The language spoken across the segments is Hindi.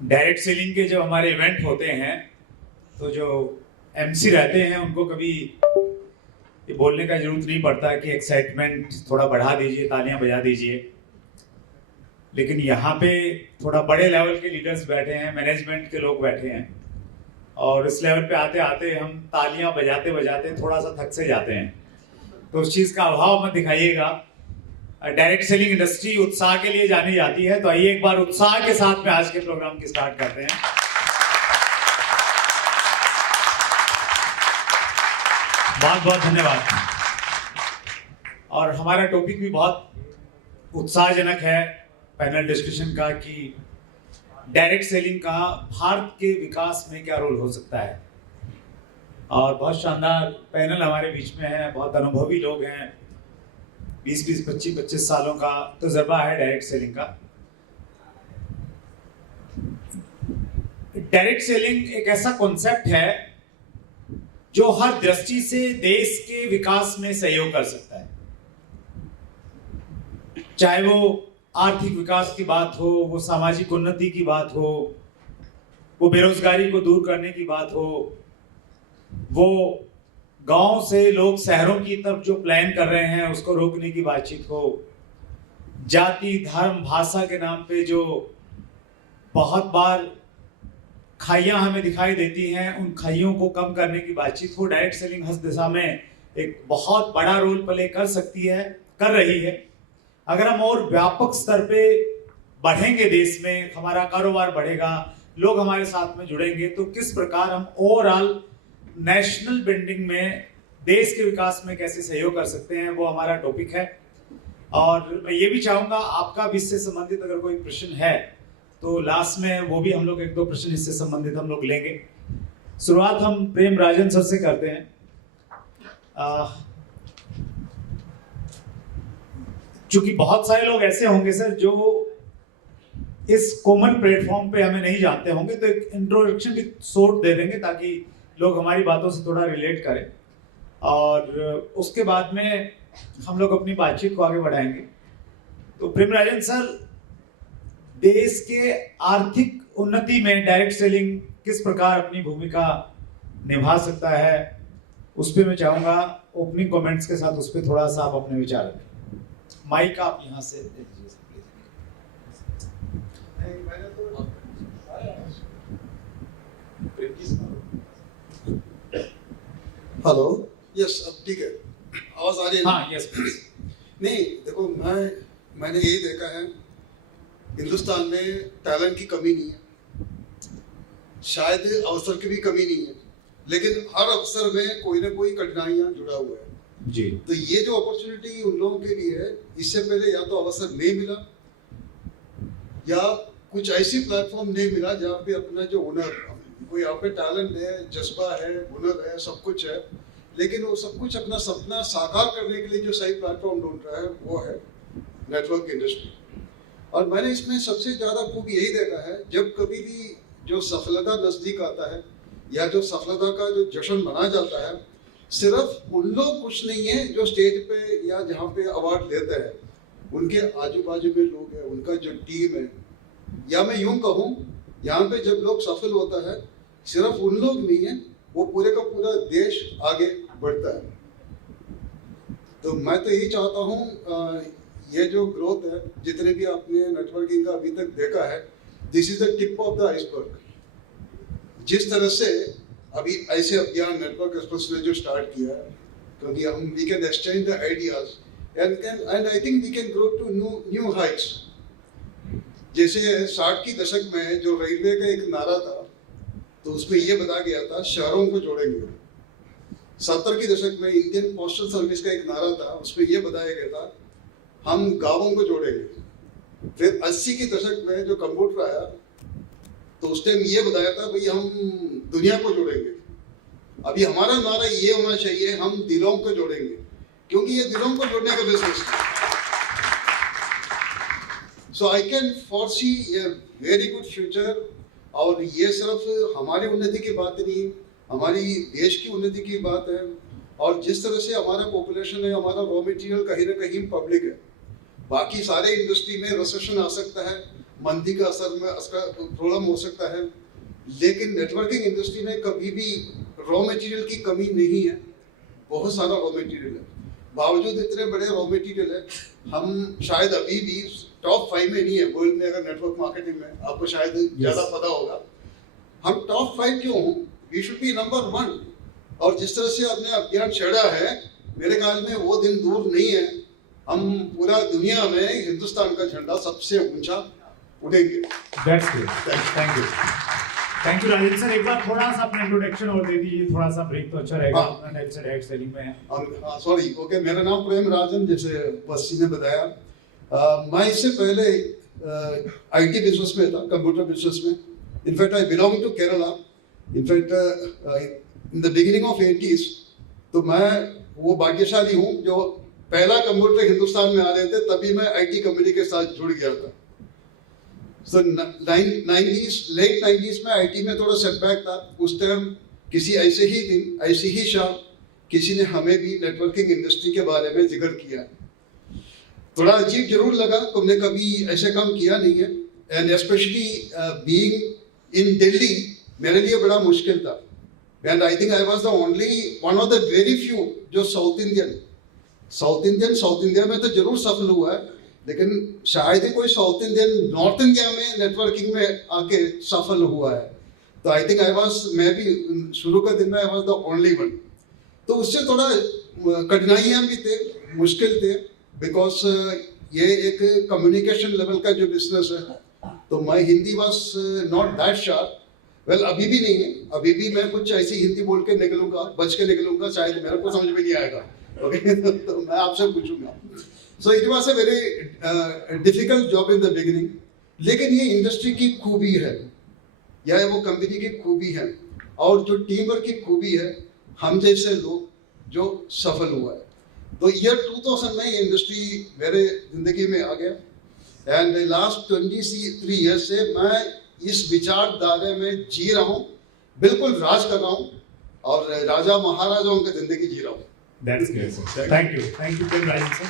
डायरेक्ट सेलिंग के जब हमारे इवेंट होते हैं तो जो एमसी रहते हैं उनको कभी ये बोलने का जरूरत नहीं पड़ता कि एक्साइटमेंट थोड़ा बढ़ा दीजिए, तालियां बजा दीजिए। लेकिन यहाँ पे थोड़ा बड़े लेवल के लीडर्स बैठे हैं, मैनेजमेंट के लोग बैठे हैं, और इस लेवल पे आते आते हम तालियां बजाते बजाते थोड़ा सा थक से जाते हैं। तो उस चीज़ का अभाव मत दिखाइएगा। डायरेक्ट सेलिंग इंडस्ट्री उत्साह के लिए जानी जाती है, तो आइए एक बार उत्साह के साथ में आज के प्रोग्राम की स्टार्ट करते हैं। बहुत बहुत धन्यवाद। और हमारा टॉपिक भी बहुत उत्साहजनक है पैनल डिस्कशन का कि डायरेक्ट सेलिंग का भारत के विकास में क्या रोल हो सकता है। और बहुत शानदार पैनल हमारे बीच में है, बहुत अनुभवी लोग हैं, 20-20, 25-25 सालों का तजुर्बा है डायरेक्ट सेलिंग का। डायरेक्ट सेलिंग एक ऐसा कॉन्सेप्ट है जो हर दृष्टि से देश के विकास में सहयोग कर सकता है। चाहे वो आर्थिक विकास की बात हो, वो सामाजिक उन्नति की बात हो, वो बेरोजगारी को दूर करने की बात हो, वो गांव से लोग शहरों की तरफ जो प्लान कर रहे हैं उसको रोकने की बातचीत हो, जाति धर्म भाषा के नाम पे जो बहुत बार खाइयां हमें दिखाई देती हैं, उन खाइयों को कम करने की बातचीत हो। डायरेक्ट सेलिंग हर दिशा में एक बहुत बड़ा रोल प्ले कर सकती है, कर रही है। अगर हम और व्यापक स्तर पे बढ़ेंगे, देश में हमारा कारोबार बढ़ेगा, लोग हमारे साथ में जुड़ेंगे, तो किस प्रकार हम ओवरऑल नेशनल बिल्डिंग में देश के विकास में कैसे सहयोग कर सकते हैं, वो हमारा टॉपिक है। और मैं ये भी चाहूंगा आपका भी इससे संबंधित अगर कोई प्रश्न है तो लास्ट में वो भी हम लोग 1-2 प्रश्न इससे संबंधित हम लोग लेंगे। शुरुआत हम प्रेम राजन सर से करते हैं। चूंकि बहुत सारे लोग ऐसे होंगे सर जो इस कॉमन प्लेटफॉर्म पे हमें नहीं जानते होंगे, तो एक इंट्रोडक्शन की शॉर्ट दे देंगे ताकि लोग हमारी बातों से थोड़ा रिलेट करें, और उसके बाद में हम लोग अपनी बातचीत को आगे बढ़ाएंगे। तो प्रेम राजन सर, देश के आर्थिक उन्नति में डायरेक्ट सेलिंग किस प्रकार अपनी भूमिका निभा सकता है, उस पर मैं चाहूंगा ओपनिंग कमेंट्स के साथ उस पर थोड़ा सा आप अपने विचार रखें। माइक आप यहाँ से दे दीजिए। हेलो, यस, अब ठीक है, आवाज आ रही है? हाँ, यस प्लीज। नहीं, देखो, मैंने यही देखा है, हिंदुस्तान में टैलेंट की कमी नहीं है, शायद अवसर की भी कमी नहीं है, लेकिन हर अवसर में कोई ना कोई कठिनाइयां जुड़ा हुआ है जी। तो ये जो अपॉर्चुनिटी उन लोगों के लिए है, इससे पहले या तो अवसर नहीं मिला या कुछ ऐसी प्लेटफॉर्म नहीं मिला जहाँ पे अपना जो हुनर, कोई यहाँ पे टैलेंट है, जज्बा है, हुनर है, सब कुछ है, लेकिन वो सब कुछ अपना सपना साकार करने के लिए जो सही प्लेटफॉर्म ढूंढ रहा है वो है नेटवर्क इंडस्ट्री। और मैंने इसमें सबसे ज्यादा खूब यही देखा है, जब कभी भी जो सफलता नजदीक आता है या जो सफलता का जो जश्न मनाया जाता है, सिर्फ उन लोग कुछ नहीं है जो स्टेज पे या जहाँ पे अवार्ड लेते हैं, उनके आजू बाजू में लोग हैं, उनका जो टीम है, या मैं यूं कहूँ यहाँ पे जब लोग सफल होता है, सिर्फ उन लोग नहीं है, वो पूरे का पूरा देश आगे बढ़ता है। तो मैं तो यही चाहता हूँ, ये जो ग्रोथ है, जितने भी आपने नेटवर्किंग का अभी तक देखा है, this is the tip of the iceberg. जिस तरह से अभी ऐसे अभियान नेटवर्क एक्सप्रेस ने जो स्टार्ट किया है, क्योंकि हम we can exchange the ideas and I think we can grow to new heights. जैसे 60 की दशक में जो रेलवे का एक नारा था, तो उसमें ये बताया गया था शहरों को जोड़ेंगे। 70 की दशक में इंडियन पोस्टल सर्विस का एक नारा था, उसमें ये बताया गया था हम गांवों को जोड़ेंगे। फिर 80 की दशक में जो कंप्यूटर आया, तो उस टाइम ये बताया था भाई हम दुनिया को जोड़ेंगे। अभी हमारा नारा ये होना चाहिए, हम दिलों को जोड़ेंगे, क्योंकि ये दिलों को जोड़ने का बिजनेस है। So I can foresee a very good future. और ये सिर्फ हमारी उन्नति की बात नहीं, हमारी देश की उन्नति की बात है। और जिस तरह से हमारा पॉपुलेशन है, हमारा रॉ मटेरियल कहीं ना कहीं पब्लिक है, बाकी सारे इंडस्ट्री में रिसेशन आ सकता है, मंदी का असर में उसका प्रॉब्लम हो सकता है, लेकिन नेटवर्किंग इंडस्ट्री में कभी भी रॉ मटेरियल की कमी नहीं है। बहुत सारा रॉ मटेरियल है, बावजूद इतने बड़े रॉ मटेरियल है, हम शायद अभी भी टॉप 5 में नहीं है वर्ल्ड में। अगर नेटवर्क मार्केटिंग में आपको शायद ज्यादा पता होगा, हम टॉप 5 क्यों हूँ? We should be number 1। और जिस तरह से आपने अभियान छेड़ा है, मेरे ख्याल में वो दिन दूर नहीं है, हम पूरा दुनिया में हिंदुस्तान का झंडा सबसे ऊंचा उड़ेंगे। That's good. Thank you. Thank you Rajendra sir. एक बार थोड़ा सा अपना इंट्रोडक्शन और दे दीजिए, थोड़ा सा ब्रेक तो अच्छा रहेगा। हाँ। अपना टाइप से डायरेक्ट सेलिंग में है। सॉरी, ओके, मेरा नाम प्रेम राजन, जैसे पस्सी ने बताया। मैं इससे पहले आईटी बिजनेस में था, कंप्यूटर बिजनेस में। In fact I belong to Kerala. In fact in the beginning of 80s, तो मैं वो भाग्यशाली हूँ जो पहला कंप्यूटर हिंदुस्तान में आ रहे थे, तभी मैं आईटी कंपनी के साथ जुड़ गया था। So 90s, लेट 90s में आईटी में थोड़ा सेटबैक था। उस टाइम किसी ऐसे ही दिन, ऐसी ही शाम, किसी ने हमें भी नेटवर्किंग इंडस्ट्री के बारे में जिक्र किया। थोड़ा अजीब जरूर लगा, तुमने कभी ऐसे काम किया नहीं है, and specially being in Delhi मेरे लिए बड़ा मुश्किल था। And I think I was the only one of the very few जो साउथ इंडिया में तो जरूर सफल हुआ है, लेकिन शायद ही कोई साउथ इंडियन नॉर्थ इंडिया में नेटवर्किंग में आके सफल हुआ है। तो आई थिंक मैं भी शुरू के दिन में I was the only one. तो उससे थोड़ा कठिनाइयाँ भी थे, मुश्किल थे, बिकॉज ये एक कम्युनिकेशन लेवल का जो बिजनेस है, तो मैं Hindi was not that sharp. Well, अभी भी नहीं है, अभी भी मैं कुछ ऐसी हिंदी बोल के निकलूंगा, बच के निकलूंगा, शायद मेरे को समझ में नहीं आएगा। ओके, तो मैं आपसे पूछूंगा। So it was a very difficult job in the beginning, लेकिन ये इंडस्ट्री की खूबी है, या वो कंपनी की खूबी है, और जो टीम वर्क की खूबी है, हम जैसे लोग जो सफल हुआ है। तो ईयर 2000 में ये इंडस्ट्री मेरे जिंदगी में आ गया, एंड लास्ट 23 ईयर्स से मैं इस विचारधारा में जी रहा हूँ, बिल्कुल राज कर रहा हूँ, और राजा महाराजाओं की जिंदगी जी रहा हूँ। That's great, sir. Thank you, Rajendra sir.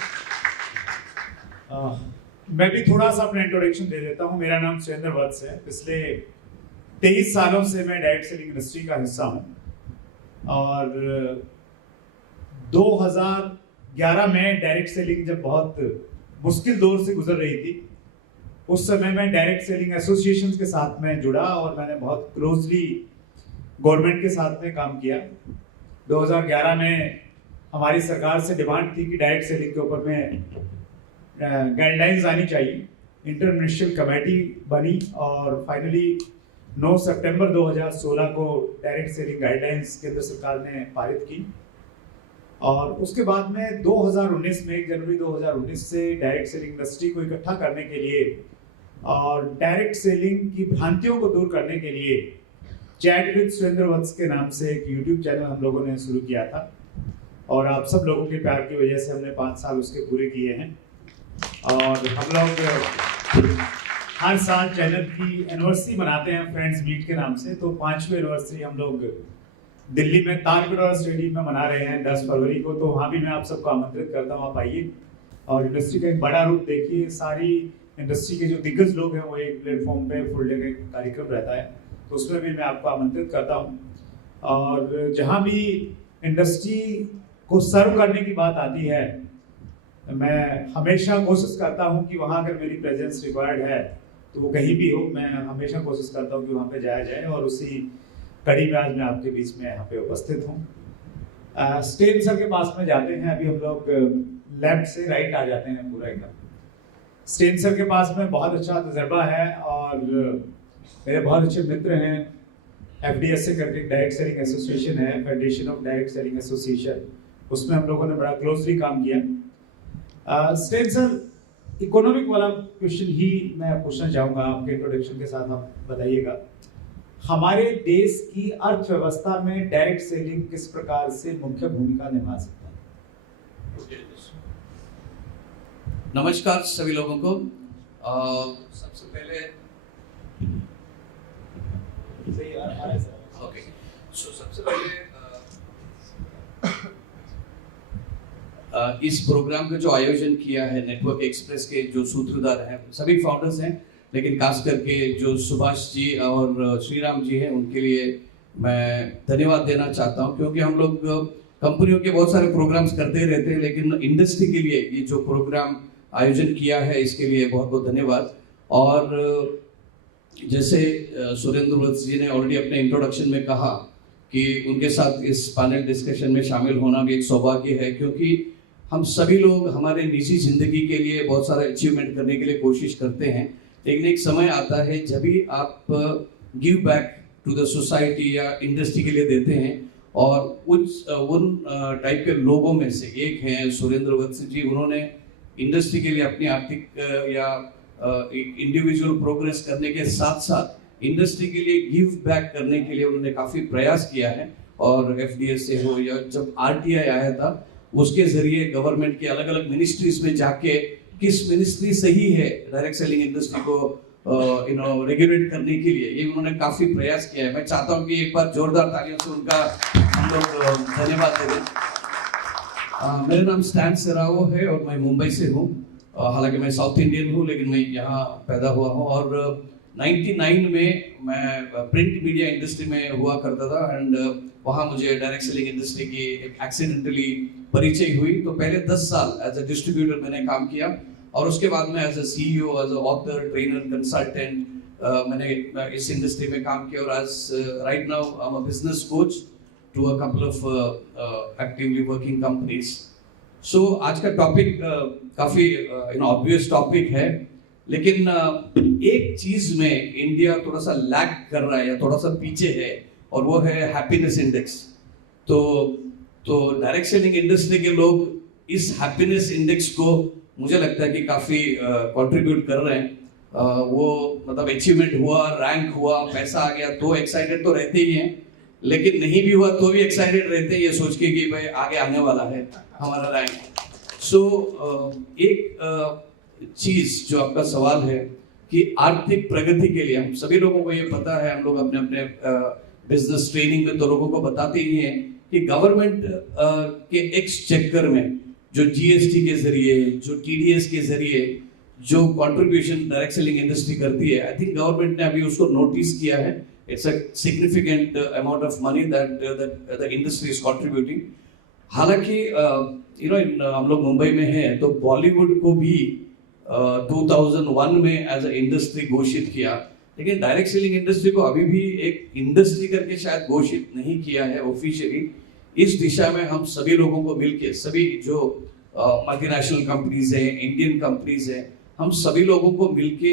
मैं भी थोड़ा सा अपना इंट्रोडक्शन दे देता हूँ। मेरा नाम सुरेंद्र वत्स है। पिछले 23 सालों से मैं डायरेक्ट सेलिंग इंडस्ट्री का हिस्सा हूँ, और 2011 में डायरेक्ट सेलिंग जब बहुत मुश्किल दौर से गुजर रही थी, उस समय मैं डायरेक्ट सेलिंग एसोसिएशन के साथ में जुड़ा, और मैंने बहुत क्लोजली गवर्नमेंट के साथ में काम किया। 2011 में हमारी सरकार से डिमांड थी कि डायरेक्ट सेलिंग के ऊपर में गाइडलाइंस आनी चाहिए। इंटर मिनिस्ट्रियल कमेटी बनी, और फाइनली 9 सितंबर 2016 को डायरेक्ट सेलिंग गाइडलाइंस केंद्र सरकार ने पारित की। और उसके बाद में 2019 में 1 जनवरी 2019 से डायरेक्ट सेलिंग इंडस्ट्री को इकट्ठा करने के लिए और डायरेक्ट सेलिंग की भ्रांतियों को दूर करने के लिए चैट विद सुरेंद्र वत्स के नाम से एक यूट्यूब चैनल हम लोगों ने शुरू किया था, और आप सब लोगों के प्यार की वजह से हमने 5 साल उसके पूरे किए हैं। और हम लोग हर साल चैनल की एनिवर्सरी मनाते हैं फ्रेंड्स मीट के नाम से। तो 5वीं एनिवर्सरी हम लोग दिल्ली में तारकटोरा स्टेडियम में मना रहे हैं 10 फरवरी को। तो वहाँ भी मैं आप सबको आमंत्रित करता हूँ, आप आइए और इंडस्ट्री का एक बड़ा रूप देखिए। सारी इंडस्ट्री के जो दिग्गज लोग हैं वो एक प्लेटफॉर्म पे फुल डे का कार्यक्रम रहता है, तो उसमें भी मैं आपको आमंत्रित करता हूँ। और जहाँ भी इंडस्ट्री को सर्व करने की बात आती है, मैं हमेशा कोशिश करता हूँ कि वहाँ अगर मेरी प्रेजेंस रिक्वायर्ड है तो वो कहीं भी हो, मैं हमेशा कोशिश करता हूँ कि वहाँ पे जाया जाए। और उसी कड़ी में आज मैं आपके बीच में यहाँ पे उपस्थित हूँ। स्टेन सर के पास में जाते हैं, अभी हम लोग लेफ्ट से राइट आ जाते हैं पूरा एकदम। स्टेन सर के पास में बहुत अच्छा तजर्बा है, और मेरे बहुत अच्छे मित्र हैं। FDSA करके डायरेक्ट सेलिंग एसोसिएशन है, federation of direct selling association, उसमें हम लोगों ने बड़ा क्लोजली काम किया। स्टेन सर, इकोनॉमिक वाला क्वेश्चन ही मैं पूछना चाहूँगा आपके इंट्रोडक्शन के साथ, आप बताइएगा हमारे देश की अर्थव्यवस्था में डायरेक्ट सेलिंग किस प्रकार से मुख्य भूमिका निभा सकता है? नमस्कार सभी लोगों को। सबसे पहले सबसे पहले इस प्रोग्राम का जो आयोजन किया है नेटवर्क एक्सप्रेस के जो सूत्रधार हैं, सभी फाउंडर्स हैं, लेकिन खास करके जो सुभाष जी और श्रीराम जी हैं उनके लिए मैं धन्यवाद देना चाहता हूं, क्योंकि हम लोग कंपनियों के बहुत सारे प्रोग्राम्स करते रहते हैं, लेकिन इंडस्ट्री के लिए ये जो प्रोग्राम आयोजन किया है इसके लिए बहुत बहुत धन्यवाद। और जैसे सुरेंद्र वत्स जी ने ऑलरेडी अपने इंट्रोडक्शन में कहा कि उनके साथ इस पैनल डिस्कशन में शामिल होना भी एक सौभाग्य है, क्योंकि हम सभी लोग हमारे निजी जिंदगी के लिए बहुत सारे अचीवमेंट करने के लिए कोशिश करते हैं, लेकिन एक समय आता है जब भी आप give back to the society या इंडस्ट्री के लिए देते हैं। और उन टाइप के लोगों में से एक हैं सुरेंद्र वत्स जी। उन्होंने इंडस्ट्री के लिए अपनी आर्थिक या इंडिविजुअल प्रोग्रेस करने के साथ साथ इंडस्ट्री के लिए गिव बैक करने के लिए उन्होंने काफ़ी प्रयास किया है। और FDS से हो या जब RTI आया था उसके जरिए गवर्नमेंट के अलग अलग मिनिस्ट्रीज में जाके किस मिनिस्ट्री सही है डायरेक्ट सेलिंग इंडस्ट्री को रेगुलेट करने के लिए, ये उन्होंने काफ़ी प्रयास किया है। मैं चाहता हूँ कि एक बार जोरदार तालियों से उनका हम लोग धन्यवाद दें। मेरा नाम स्टैन सेरावो है और मैं मुंबई से हूँ। हालांकि मैं साउथ इंडियन हूँ, लेकिन मैं यहाँ पैदा हुआ हूँ। और 99 में मैं प्रिंट मीडिया इंडस्ट्री में हुआ करता था एंड वहाँ मुझे डायरेक्ट सेलिंग इंडस्ट्री की एक एक्सीडेंटली परिचय हुई। तो पहले 10 साल एज अ डिस्ट्रीब्यूटर मैंने काम किया और उसके बाद में as a CEO, as a author, trainer, consultant मैंने इस इंडस्ट्री में काम किया। और आज right now I am a business coach to a couple of actively working companies. So आज का टॉपिक काफ़ी ऑब्वियस टॉपिक है, लेकिन एक चीज में इंडिया थोड़ा सा लैग कर रहा है या थोड़ा सा पीछे है, और वो है हैप्पीनेस इंडेक्स। तो डायरेक्ट सेलिंग इंडस्ट्री के लोग इस हैप्पीनेस इंडेक्स को मुझे लगता है कि काफी कंट्रीब्यूट कर रहे हैं। वो मतलब अचीवमेंट हुआ, रैंक हुआ, पैसा आ गया तो एक्साइटेड तो रहते ही हैं, लेकिन नहीं भी हुआ तो भी एक्साइटेड रहते हैं ये सोच के कि भाई आगे आने वाला है हमारा रैंक। सो एक चीज जो आपका सवाल है कि आर्थिक प्रगति के लिए हम सभी लोगों को ये पता है, हम लोग अपने अपने बिजनेस ट्रेनिंग में तो लोगों को बताते ही हैं कि गवर्नमेंट के एक्सचेकर में जो GST के जरिए, जो TDS के जरिए जो कंट्रीब्यूशन डायरेक्ट सेलिंग इंडस्ट्री करती है, आई थिंक गवर्नमेंट ने अभी उसको नोटिस किया है। It's a significant amount of money that the industry is contributing. हालांकि हम लोग मुंबई में हैं तो बॉलीवुड को भी 2001 में एज अ इंडस्ट्री घोषित किया, लेकिन डायरेक्ट सेलिंग इंडस्ट्री को अभी भी एक इंडस्ट्री करके शायद घोषित नहीं किया है ऑफिशियली। इस दिशा में हम सभी लोगों को मिलके, सभी जो मल्टीनेशनल कंपनीज हैं, इंडियन कंपनीज हैं, हम सभी लोगों को मिलके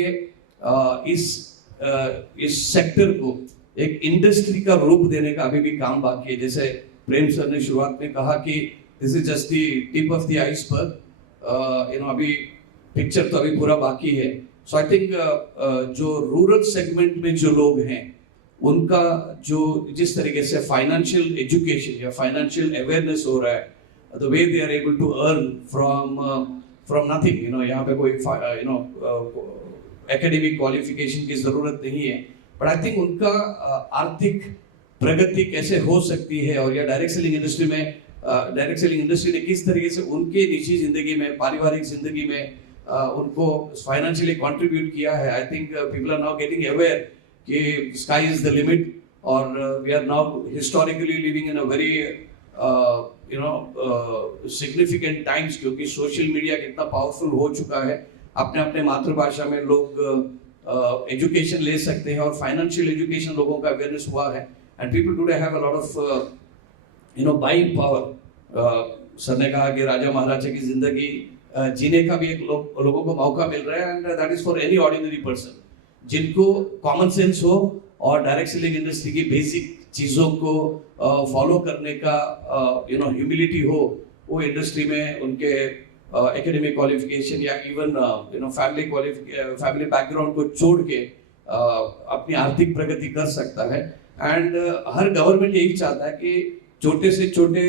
इस सेक्टर को एक इंडस्ट्री का रूप देने का अभी भी काम बाकी है। जैसे प्रेम सर ने शुरुआत में कहा कि this is just the tip of the iceberg, अभी पिक्चर तो अभी पूरा बाकी है। सो आई थिंक जो रूरल सेगमेंट में जो लोग हैं उनका जो जिस तरीके से फाइनेंशियल एजुकेशन या फाइनेंशियल अवेयरनेस हो रहा है, the way they are able to earn from nothing, यहाँ पे कोई एकेडमिक क्वालिफिकेशन की जरूरत नहीं है, बट आई थिंक उनका आर्थिक प्रगति कैसे हो सकती है, और या डायरेक्ट सेलिंग इंडस्ट्री में डायरेक्ट सेलिंग इंडस्ट्री ने किस तरीके से उनके निजी जिंदगी में, पारिवारिक जिंदगी में उनको फाइनेंशियली कंट्रीब्यूट किया है। I think people are now getting aware कि स्काई इज द लिमिट, और we are now historically living in a very significant times, क्योंकि सोशल मीडिया कितना पावरफुल हो चुका है। अपने अपने मातृभाषा में लोग एजुकेशन ले सकते हैं और फाइनेंशियल एजुकेशन लोगों का अवेयरनेस हुआ है, and people today have a lot of buying power. Sir ने कहा कि राजा महाराजा की जिंदगी जीने का भी एक लोगों को मौका मिल रहा है, and that is for any ordinary person जिनको कॉमन सेंस हो और डायरेक्ट सेलिंग इंडस्ट्री की बेसिक चीजों को फॉलो करने का ह्यूमिलिटी हो। वो इंडस्ट्री में उनके एकेडमिक क्वालिफिकेशन या इवन फैमिली बैकग्राउंड को छोड़ के अपनी आर्थिक प्रगति कर सकता है। एंड हर गवर्नमेंट यही चाहता है कि छोटे से छोटे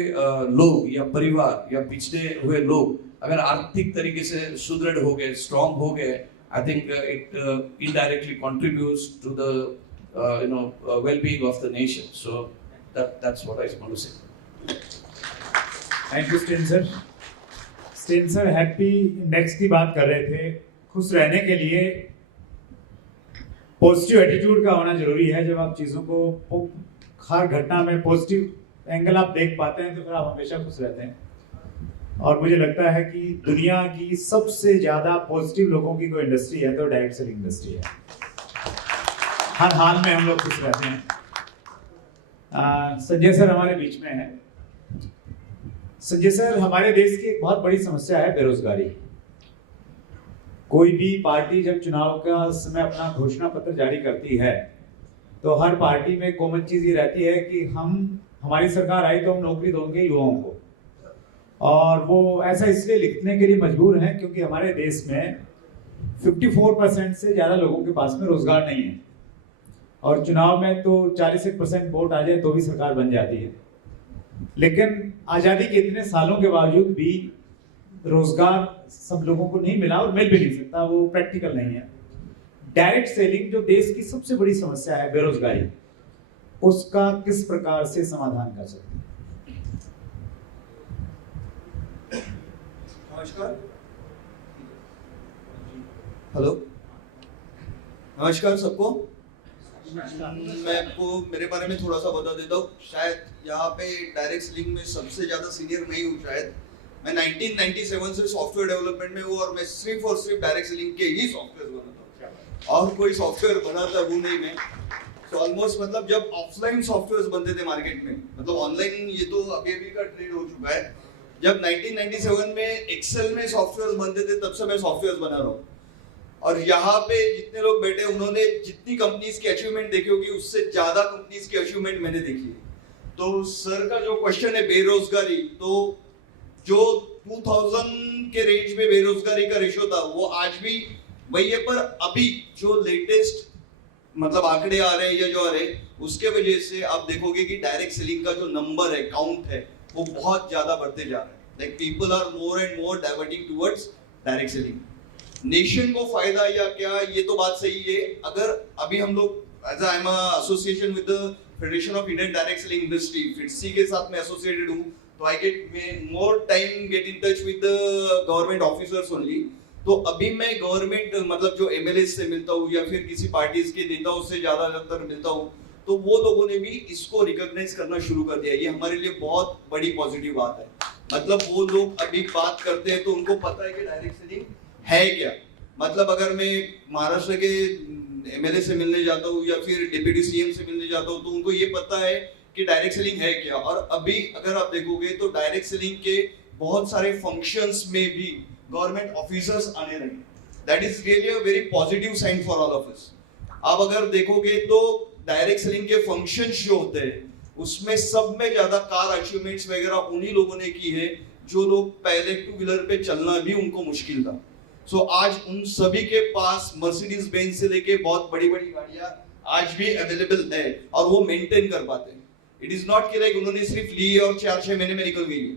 लोग या परिवार या पिछड़े हुए लोग अगर आर्थिक तरीके से सुदृढ़ हो गए, स्ट्रॉन्ग हो गए, I think it indirectly contributes to the well-being of the nation. So that's what I want to say. Thank you Stan sir. Stan sir happy index की बात कर रहे थे। खुश रहने के लिए पॉजिटिव एटीट्यूड का होना जरूरी है। जब आप चीज़ों को हर घटना में पॉजिटिव एंगल आप देख पाते हैं तो फिर आप हमेशा खुश रहते हैं। और मुझे लगता है कि दुनिया की सबसे ज़्यादा पॉजिटिव लोगों की कोई इंडस्ट्री है तो डायरेक्ट सेलिंग इंडस्ट्री है। हर हाल में हम लोग खुश रहते हैं। संजय सर हमारे बीच में है। संजय सर, हमारे देश की एक बहुत बड़ी समस्या है बेरोजगारी। कोई भी पार्टी जब चुनाव का समय अपना घोषणा पत्र जारी करती है तो हर पार्टी में कॉमन चीज ये रहती है कि हमारी सरकार आई तो हम नौकरी देंगे युवाओं को। और वो ऐसा इसलिए लिखने के लिए मजबूर हैं क्योंकि हमारे देश में 54% से ज्यादा लोगों के पास में रोजगार नहीं है और चुनाव में तो 40% वोट आ जाए तो भी सरकार बन जाती है। लेकिन आजादी के इतने सालों के बावजूद भी रोजगार सब लोगों को नहीं मिला और मिल भी नहीं सकता, वो प्रैक्टिकल नहीं है। डायरेक्ट सेलिंग जो देश की सबसे बड़ी समस्या है बेरोजगारी, उसका किस प्रकार से समाधान कर सकते हैं? नमस्कार। हेलो, नमस्कार सबको। मैं आपको मेरे बारे में थोड़ा सा बता देता हूँ। शायद यहाँ पे डायरेक्ट सेलिंग में सबसे ज्यादा सीनियर नहीं हूँ शायद। मैं 1997 से सॉफ्टवेयर डेवलपमेंट में हूँ और मैं सिर्फ और सिर्फ डायरेक्ट सेलिंग के ही सॉफ्टवेयर बनाता हूँ और कोई सॉफ्टवेयर बनाता हूँ नहीं मैं। तो ऑलमोस्ट मतलब जब ऑफलाइन सॉफ्टवेयर बनते थे मार्केट में, मतलब ऑनलाइन ये तो अभी अभी का ट्रेंड हो चुका है। जब 1997 में एक्सेल में सॉफ्टवेयर बनते थे तब से मैं सॉफ्टवेयर बना रहा हूँ। और यहाँ पे जितने लोग बैठे उन्होंने जितनी कंपनीज की अचीवमेंट देखी होगी उससे ज्यादा कंपनीज की अचीवमेंट मैंने देखी है। तो सर का जो क्वेश्चन है बेरोजगारी, तो जो 2000 के रेंज में बेरोजगारी का रेशियो था वो आज भी वही है, पर अभी जो लेटेस्ट मतलब आंकड़े आ रहे हैं या जो आ रहे हैं उसके वजह से आप देखोगे कि डायरेक्ट सेलिंग का जो नंबर है, काउंट है, वो बहुत ज्यादा बढ़ते जा रहा है। Like people are more and more diverting towards direct selling. Nation को फायदा या क्या, ये तो बात सही है। अगर अभी हम लोग as I am association with the federation of Indian direct selling industry, फिटसी के साथ में एसोसिएटेड हूँ, तो I get more time get in touch with the government officers only. तो अभी मैं गवर्नमेंट मतलब जो एमएलए से मिलता हूँ या फिर किसी पार्टीज के नेताओं से ज्यादातर मिलता हूँ, तो वो लोगों ने भी इसको रिकॉग्नाइज करना शुरू कर दिया। ये हमारे लिए बहुत बड़ी पॉजिटिव बात है। मतलब वो लोग अभी बात करते हैं तो उनको पता है कि डायरेक्ट सेलिंग है क्या। मतलब अगर मैं महाराष्ट्र के एमएलए से मिलने जाता हूँ या फिर डिप्टी सीएम से मिलने जाता हूँ तो उनको ये पता है कि डायरेक्ट सेलिंग है क्या। और अभी अगर आप देखोगे तो डायरेक्ट सेलिंग के बहुत सारे फंक्शंस में भी गवर्नमेंट ऑफिसर्स आने लगे। That is really a very positive sign for all of us. आप अगर देखोगे तो डायरेक्ट सेलिंग के फंक्शंस जो होते हैं उसमें सब में ज्यादा कार अचीवमेंट्स वगैरह उन्हीं लोगों ने की है जो लोग पहले टू व्हीलर पे चलना भी उनको मुश्किल था। सो आज उन सभी के पास मर्सिडीज बेंज से लेके बहुत बड़ी बड़ी गाड़ियां आज भी अवेलेबल है और वो मेंटेन कर पाते हैं। इट इज नॉट कि लाइक उन्होंने सिर्फ ली और 4-6 महीने में निकल गई है।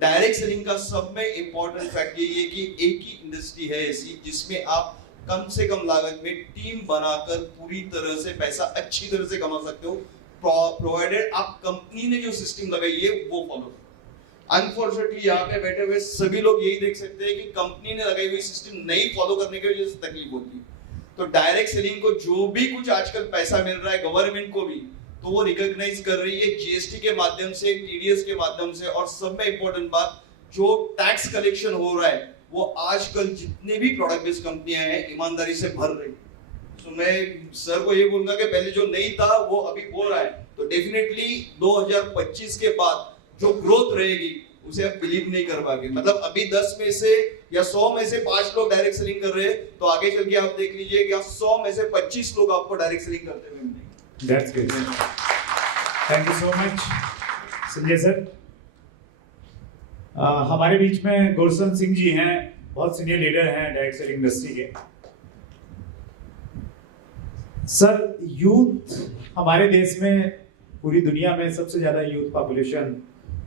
डायरेक्ट सेलिंग का सब में इंपॉर्टेंट फैक्ट ये है कि एक ही इंडस्ट्री है ऐसी जिसमें आप कम से कम लागत में टीम बनाकर पूरी तरह से पैसा अच्छी तरह से कमा सकते हो, प्रोवाइडेड आप कंपनी ने जो सिस्टम लगाई है वो फॉलो करो। अनफॉर्चुनेटली यहाँ पे बैठे हुए सभी लोग यही देख सकते हैं कि कंपनी ने लगाई हुई सिस्टम नहीं फॉलो करने की वजह से तकलीफ होती है। तो डायरेक्ट सेलिंग को जो भी कुछ आजकल पैसा मिल रहा है गवर्नमेंट को भी, तो वो रिकॉग्नाइज कर रही है जीएसटी के माध्यम से, टीडीएस के माध्यम से, और सब में इंपॉर्टेंट बात जो टैक्स कलेक्शन हो रहा है वो आजकल जितने भी प्रोडक्ट बेस्ड कंपनियां हैं ईमानदारी से भर रही। तो मैं सर को ये बोलूंगा कि पहले जो नहीं था वो अभी हो रहा है। तो डेफिनेटली 2025 के बाद जो ग्रोथ रहेगी उसे आप बिलीव नहीं कर पाएंगे। मतलब अभी 10 में से या 100 में से 5 लोग डायरेक्ट सेलिंग कर रहे हैं, तो आगे चल के आप देख लीजिए कि 100 में से 25 लोग आपको डायरेक्ट सेलिंग करते हुए मिलेंगे। That's good. Thank you so much, Sanjay sir. हमारे बीच में गुरसन सिंह जी हैं, बहुत सीनियर लीडर हैं डायरेक्ट सेलिंग इंडस्ट्री के। सर, यूथ हमारे देश में, पूरी दुनिया में सबसे ज्यादा यूथ पॉपुलेशन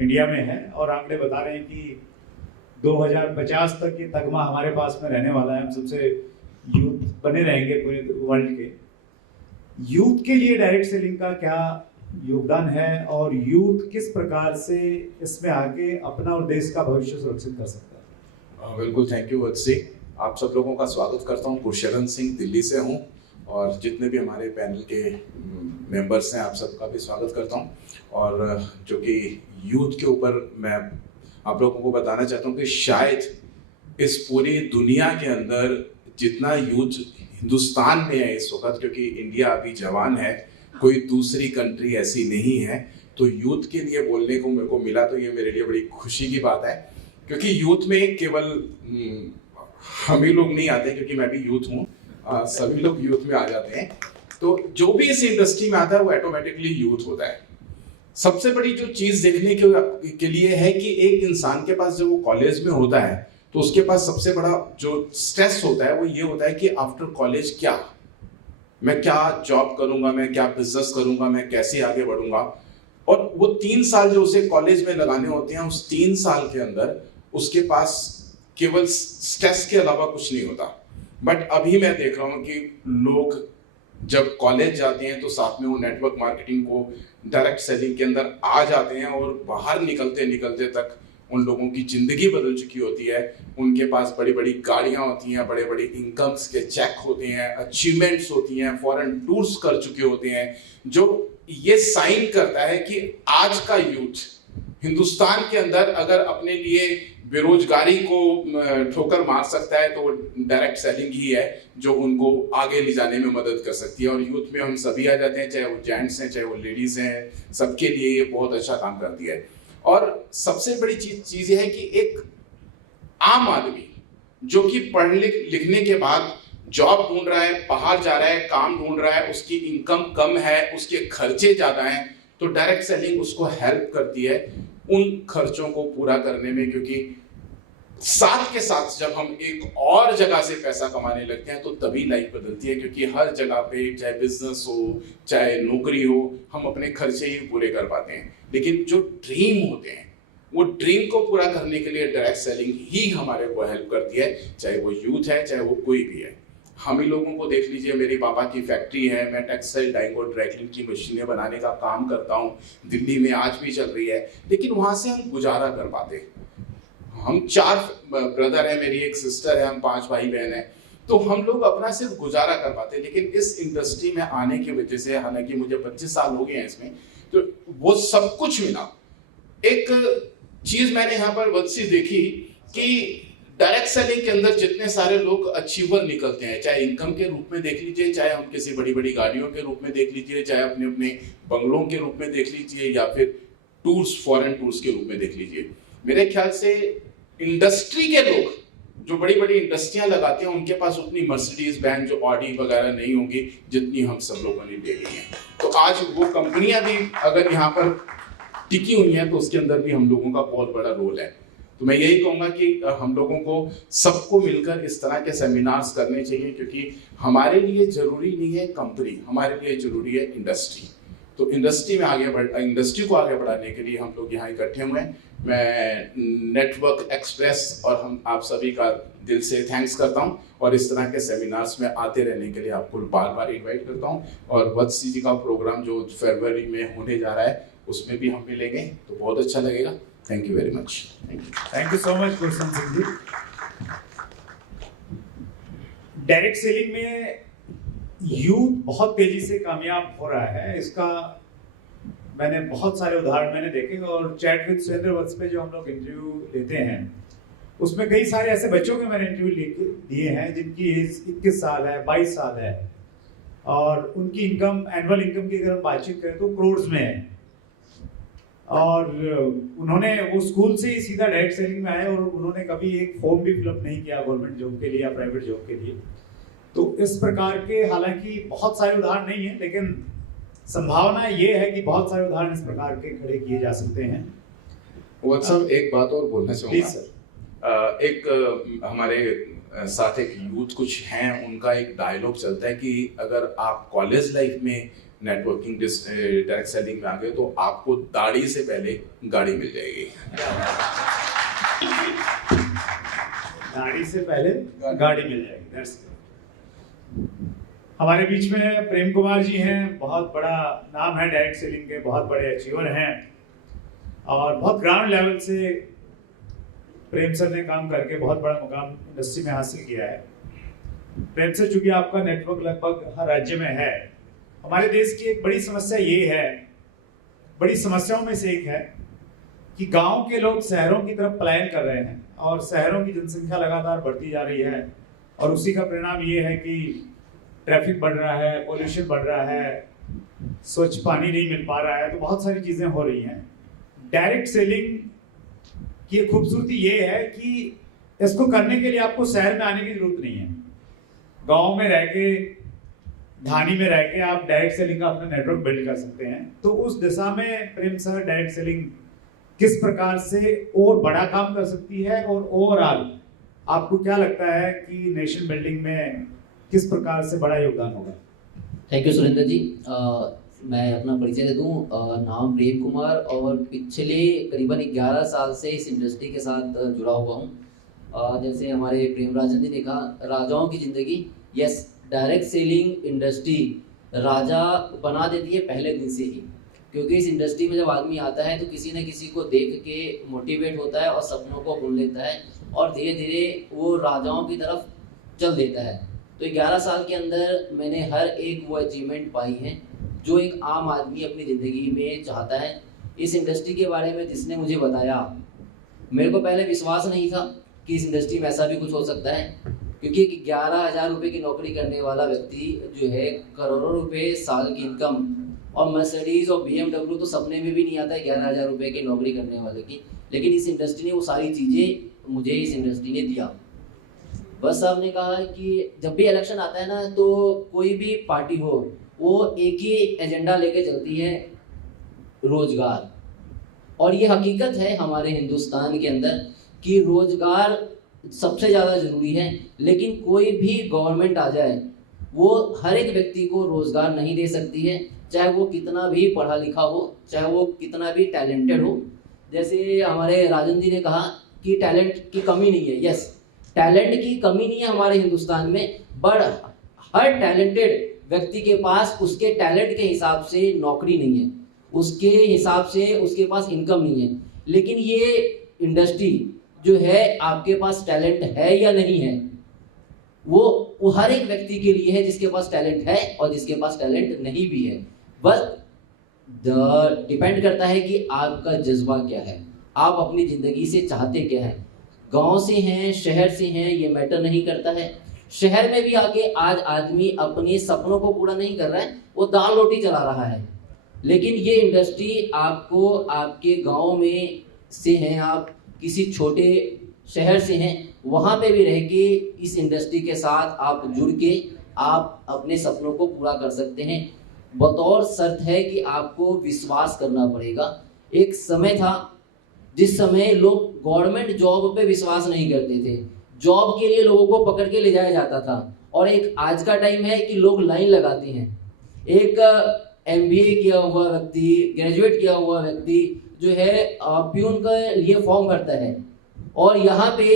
इंडिया में है और आंकड़े बता रहे हैं कि 2050 तक ये तगमा हमारे पास में रहने वाला है। हम सबसे यूथ बने रहेंगे पूरे वर्ल्ड के। यूथ के लिए डायरेक्ट सेलिंग का क्या योगदान है और यूथ किस प्रकार से इसमें आके अपना और देश का भविष्य सुरक्षित कर सकता है? बिल्कुल, थैंक यू वत्सी। आप सब लोगों का स्वागत करता हूँ। गुरशरण सिंह दिल्ली से हूँ और जितने भी हमारे पैनल के मेंबर्स हैं, आप सबका भी स्वागत करता हूं। और जो कि यूथ के ऊपर मैं आप लोगों को बताना चाहता हूं कि शायद इस पूरी दुनिया के अंदर जितना यूथ हिंदुस्तान में है इस वक्त, क्योंकि इंडिया अभी जवान है, कोई दूसरी कंट्री ऐसी नहीं है, तो यूथ के लिए बोलने को मेरे को मिला तो ये मेरे लिए बड़ी खुशी की बात है। क्योंकि यूथ में केवल हम ही लोग नहीं आते, क्योंकि मैं भी यूथ हूँ, सभी लोग यूथ में आ जाते हैं। तो जो भी इस इंडस्ट्री में आता है वो ऑटोमेटिकली यूथ होता है। सबसे बड़ी जो चीज देखने के लिए है कि एक इंसान के पास जब वो कॉलेज में होता है तो उसके पास सबसे बड़ा जो स्ट्रेस होता है वो ये होता है कि आफ्टर कॉलेज क्या, मैं क्या जॉब करूंगा, मैं क्या बिजनेस करूंगा, मैं कैसे आगे बढ़ूंगा। और वो 3 साल जो उसे कॉलेज में लगाने होते हैं, उस 3 साल के अंदर उसके पास केवल स्ट्रेस के अलावा कुछ नहीं होता। बट अभी मैं देख रहा हूँ कि लोग जब कॉलेज जाते हैं तो साथ में वो नेटवर्क मार्केटिंग को, डायरेक्ट सेलिंग के अंदर आ जाते हैं और बाहर निकलते निकलते तक उन लोगों की जिंदगी बदल चुकी होती है। उनके पास बड़ी बड़ी गाड़ियां होती हैं, बड़े बड़े इनकम्स के चेक होते हैं, अचीवमेंट्स होती हैं, फॉरेन टूर्स कर चुके होते हैं, जो ये साइन करता है कि आज का यूथ हिंदुस्तान के अंदर अगर अपने लिए बेरोजगारी को ठोकर मार सकता है तो वो डायरेक्ट सेलिंग ही है जो उनको आगे ले जाने में मदद कर सकती है। और यूथ में हम सभी आ जाते हैं, चाहे वो जेंट्स हैं चाहे वो लेडीज हैं, सबके लिए ये बहुत अच्छा काम करती है। और सबसे बड़ी चीज ये है कि एक आम आदमी जो कि पढ़ लिखने के बाद जॉब ढूंढ रहा है, बाहर जा रहा है, काम ढूंढ रहा है, उसकी इनकम कम है, उसके खर्चे ज्यादा हैं, तो डायरेक्ट सेलिंग उसको हेल्प करती है उन खर्चों को पूरा करने में। क्योंकि साथ के साथ जब हम एक और जगह से पैसा कमाने लगते हैं तो तभी लाइफ बदलती है। क्योंकि हर जगह पे चाहे बिजनेस हो चाहे नौकरी हो, हम अपने खर्चे ही पूरे कर पाते हैं, लेकिन जो ड्रीम होते हैं वो ड्रीम को पूरा करने के लिए डायरेक्ट सेलिंग ही हमारे को हेल्प करती है। चाहे वो यूथ है चाहे वो कोई भी है। हम ही लोगों को देख लीजिए, मेरे पापा की फैक्ट्री है, मैं टेक्सटाइल डाइंग और ड्राइक्लिंग की मशीनें बनाने का काम करता हूँ, दिल्ली में आज भी चल रही है, लेकिन वहां से हम गुजारा कर पाते। हम 4 ब्रदर हैं, मेरी एक सिस्टर है, हम 5 भाई बहन हैं, तो हम लोग अपना सिर्फ गुजारा कर पाते। लेकिन इस इंडस्ट्री में आने की वजह से, हालांकि मुझे 25 साल हो गए हैं इसमें, तो वो सब कुछ मिला। एक चीज मैंने यहाँ पर वत्सी देखी कि डायरेक्ट सेलिंग के अंदर जितने सारे लोग अचीवर निकलते हैं, चाहे इनकम के रूप में देख लीजिए, चाहे हम किसी बड़ी बड़ी गाड़ियों के रूप में देख लीजिए, चाहे अपने अपने बंगलों के रूप में देख लीजिए, या फिर टूर्स, फॉरेन टूर्स के रूप में देख लीजिए। मेरे ख्याल से इंडस्ट्री के लोग जो बड़ी बड़ी इंडस्ट्रियां लगाते हैं उनके पास उतनी मर्सिडीज बैंड, जो ऑडी वगैरह नहीं होंगी जितनी हम सब लोगों ने ले ली है। तो आज वो कंपनियां भी अगर यहाँ पर टिकी हुई हैं तो उसके अंदर भी हम लोगों का बहुत बड़ा रोल है। तो मैं यही कहूंगा कि हम लोगों को सबको मिलकर इस तरह के सेमिनार्स करने चाहिए, क्योंकि हमारे लिए जरूरी नहीं है कंपनी, हमारे लिए जरूरी है इंडस्ट्री। तो इंडस्ट्री को आगे बढ़ाने के लिए हम लोग यहाँ इकट्ठे हुए हैं। मैं नेटवर्क एक्सप्रेस और हम आप सभी का दिल से थैंक्स करता हूँ, और इस तरह के सेमिनार्स में आते रहने के लिए आपको बार बार इनवाइट करता हूँ। और वत्सी जी का प्रोग्राम जो फरवरी में होने जा रहा है उसमें भी हम मिलेंगे तो बहुत अच्छा लगेगा। Thank you very much. Thank you so much Gursan Singh ji. Direct selling में यूथ बहुत तेजी से कामयाब हो रहा है। इसका मैंने बहुत सारे उदाहरण मैंने देखे, और चैट विद सुरेंद्र वत्स पे जो हम लोग इंटरव्यू लेते हैं उसमें कई सारे ऐसे बच्चों के मैंने इंटरव्यू दिए हैं जिनकी एज 21 साल है, 22 साल है, और उनकी इनकम, एनुअल इनकम की अगर हम बातचीत करें तो करोड़ में है। और उन्होंने वो स्कूल से ही सीधा डायरेक्ट सेलिंग में आए, और उन्होंने कभी एक फॉर्म भी फिलअप नहीं किया गवर्नमेंट जॉब के लिए या प्राइवेट जॉब के लिए। तो इस प्रकार के हालांकि बहुत सारे उदाहरण नहीं है, लेकिन संभावना ये है कि बहुत सारे उदाहरण इस प्रकार के खड़े किए जा सकते हैं। व्हाट्सएप एक बात और बोलना चाहूँगा सर। एक हमारे साथ एक यूथ कुछ हैं, उनका एक डायलॉग चलता है कि अगर आप कॉलेज लाइफ में नेटवर्किंग डायरेक्ट सेलिंग में आ गए तो आपको दाढ़ी से पहले गाड़ी मिल जाएगी। दाढ़ी से पहले गाड़ी मिल जाएगी। हमारे बीच में प्रेम कुमार जी हैं, बहुत बड़ा नाम है डायरेक्ट सेलिंग के, बहुत बड़े अचीवर हैं, और बहुत ग्राउंड लेवल से प्रेम सर ने काम करके बहुत बड़ा मुकाम इंडस्ट्री में हासिल किया है। प्रेम सर, चूंकि आपका नेटवर्क लगभग हर राज्य में है, हमारे देश की एक बड़ी समस्या ये है, बड़ी समस्याओं में से एक है कि गांव के लोग शहरों की तरफ पलायन कर रहे हैं और शहरों की जनसंख्या लगातार बढ़ती जा रही है और उसी का परिणाम ये है कि ट्रैफिक बढ़ रहा है, पोल्यूशन बढ़ रहा है, स्वच्छ पानी नहीं मिल पा रहा है, तो बहुत सारी चीजें हो रही हैं। डायरेक्ट सेलिंग की खूबसूरती ये है कि इसको करने के लिए आपको शहर में आने की जरूरत नहीं है। गांव में रह के, धानी में रह के आप डायरेक्ट सेलिंग का अपना नेटवर्क बिल्ड कर सकते हैं। तो उस दिशा में प्रेम सर डायरेक्ट सेलिंग किस प्रकार से और बड़ा काम कर सकती है और ओवरऑल आपको क्या लगता है कि नेशन बिल्डिंग में किस प्रकार से बड़ा योगदान होगा? थैंक यू सुरेंद्र जी। मैं अपना परिचय दे दूं। नाम प्रेम कुमार और पिछले करीबन 11 साल से इस इंडस्ट्री के साथ जुड़ा हुआ हूं। जैसे हमारे प्रेम राजन जी ने कहा, राजाओं की ज़िंदगी, यस, डायरेक्ट सेलिंग इंडस्ट्री राजा बना देती है पहले दिन से ही, क्योंकि इस इंडस्ट्री में जब आदमी आता है तो किसी न किसी को देख के मोटिवेट होता है और सपनों को बुन लेता है और धीरे धीरे वो राजाओं की तरफ चल देता है। तो 11 साल के अंदर मैंने हर एक वो अचीवमेंट पाई है जो एक आम आदमी अपनी ज़िंदगी में चाहता है। इस इंडस्ट्री के बारे में जिसने मुझे बताया, मेरे को पहले विश्वास नहीं था कि इस इंडस्ट्री में ऐसा भी कुछ हो सकता है, क्योंकि 11,000 रुपये की नौकरी करने वाला व्यक्ति जो है, करोड़ों रुपए साल की इनकम और मर्सिडीज और BMW तो सपने में भी नहीं आता है 11,000 रुपये की नौकरी करने वाले की। लेकिन इस इंडस्ट्री ने वो सारी चीज़ें मुझे इस इंडस्ट्री ने दिया। बस साहब ने कहा कि जब भी इलेक्शन आता है ना, तो कोई भी पार्टी हो वो एक ही एजेंडा लेके चलती है, रोजगार। और ये हकीकत है हमारे हिंदुस्तान के अंदर कि रोजगार सबसे ज़्यादा ज़रूरी है। लेकिन कोई भी गवर्नमेंट आ जाए वो हर एक व्यक्ति को रोजगार नहीं दे सकती है, चाहे वो कितना भी पढ़ा लिखा हो, चाहे वो कितना भी टैलेंटेड हो। जैसे हमारे राजन जी ने कहा कि टैलेंट की कमी नहीं है, यस, टैलेंट की कमी नहीं है हमारे हिंदुस्तान में, बट हर टैलेंटेड व्यक्ति के पास उसके टैलेंट के हिसाब से नौकरी नहीं है, उसके हिसाब से उसके पास इनकम नहीं है। लेकिन ये इंडस्ट्री जो है, आपके पास टैलेंट है या नहीं है, वो हर एक व्यक्ति के लिए है जिसके पास टैलेंट है और जिसके पास टैलेंट नहीं भी है। बस डिपेंड करता है कि आपका जज्बा क्या है, आप अपनी ज़िंदगी से चाहते क्या है। गांव से हैं, शहर से हैं, ये मैटर नहीं करता है। शहर में भी आके आज आदमी अपने सपनों को पूरा नहीं कर रहा है, वो दाल रोटी चला रहा है। लेकिन ये इंडस्ट्री आपको, आपके गांव में से हैं, आप किसी छोटे शहर से हैं, वहाँ पे भी रह के इस इंडस्ट्री के साथ आप जुड़ के आप अपने सपनों को पूरा कर सकते हैं। बतौर शर्त है कि आपको विश्वास करना पड़ेगा। एक समय था जिस समय लोग गवर्नमेंट जॉब पे विश्वास नहीं करते थे, जॉब के लिए लोगों को पकड़ के ले जाया जाता था। और एक आज का टाइम है कि लोग लाइन लगाते हैं। एक MBA किया हुआ व्यक्ति, ग्रेजुएट किया हुआ व्यक्ति जो है प्यून के लिए फॉर्म भरता है, और यहाँ पे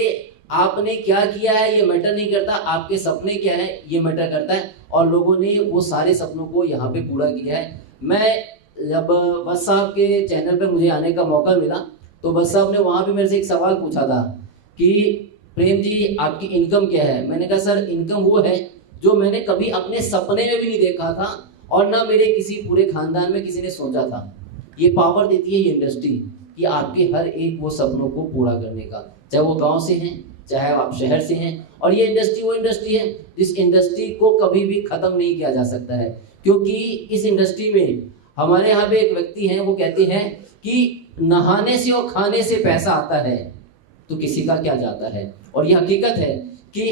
आपने क्या किया है ये मैटर नहीं करता, आपके सपने क्या है ये मैटर करता है। और लोगों ने वो सारे सपनों को यहाँ पे पूरा किया है। मैं जब बस साहब के चैनल पे मुझे आने का मौका मिला तो बस साहब ने वहाँ पे मेरे से एक सवाल पूछा था कि प्रेम जी आपकी इनकम क्या है। मैंने कहा सर, इनकम वो है जो मैंने कभी अपने सपने में भी नहीं देखा था और ना मेरे किसी पूरे खानदान में किसी ने सोचा था। ये पावर देती है ये इंडस्ट्री कि आपके हर एक वो सपनों को पूरा करने का, चाहे वो गांव से हैं, चाहे आप शहर से हैं। और ये इंडस्ट्री वो इंडस्ट्री है जिस इंडस्ट्री को कभी भी ख़त्म नहीं किया जा सकता है, क्योंकि इस इंडस्ट्री में हमारे यहाँ पे एक व्यक्ति हैं, वो कहते हैं कि नहाने से और खाने से पैसा आता है तो किसी का क्या जाता है। और ये हकीकत है कि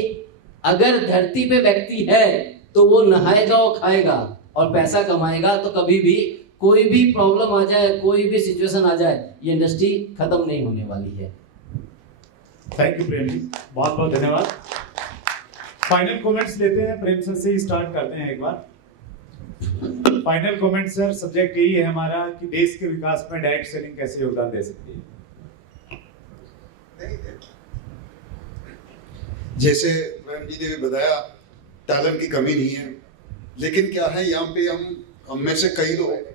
अगर धरती पे व्यक्ति है तो वो नहाएगा और खाएगा और पैसा कमाएगा, तो कभी भी कोई भी प्रॉब्लम आ जाए, कोई भी सिचुएशन आ जाए, ये इंडस्ट्री खत्म नहीं होने वाली है। थैंक यू प्रेम जी, बहुत बहुत धन्यवाद। फाइनल कमेंट्स लेते हैं, प्रेम सर से ही स्टार्ट करते हैं एक बार। फाइनल कमेंट सर, सब्जेक्ट यही है हमारा कि देश के विकास में डायरेक्ट सेलिंग कैसे योगदान दे सकती है। जैसे प्रेम जी ने भी बताया, टैलेंट की कमी नहीं है, लेकिन क्या है यहाँ पे हम में से कई लोग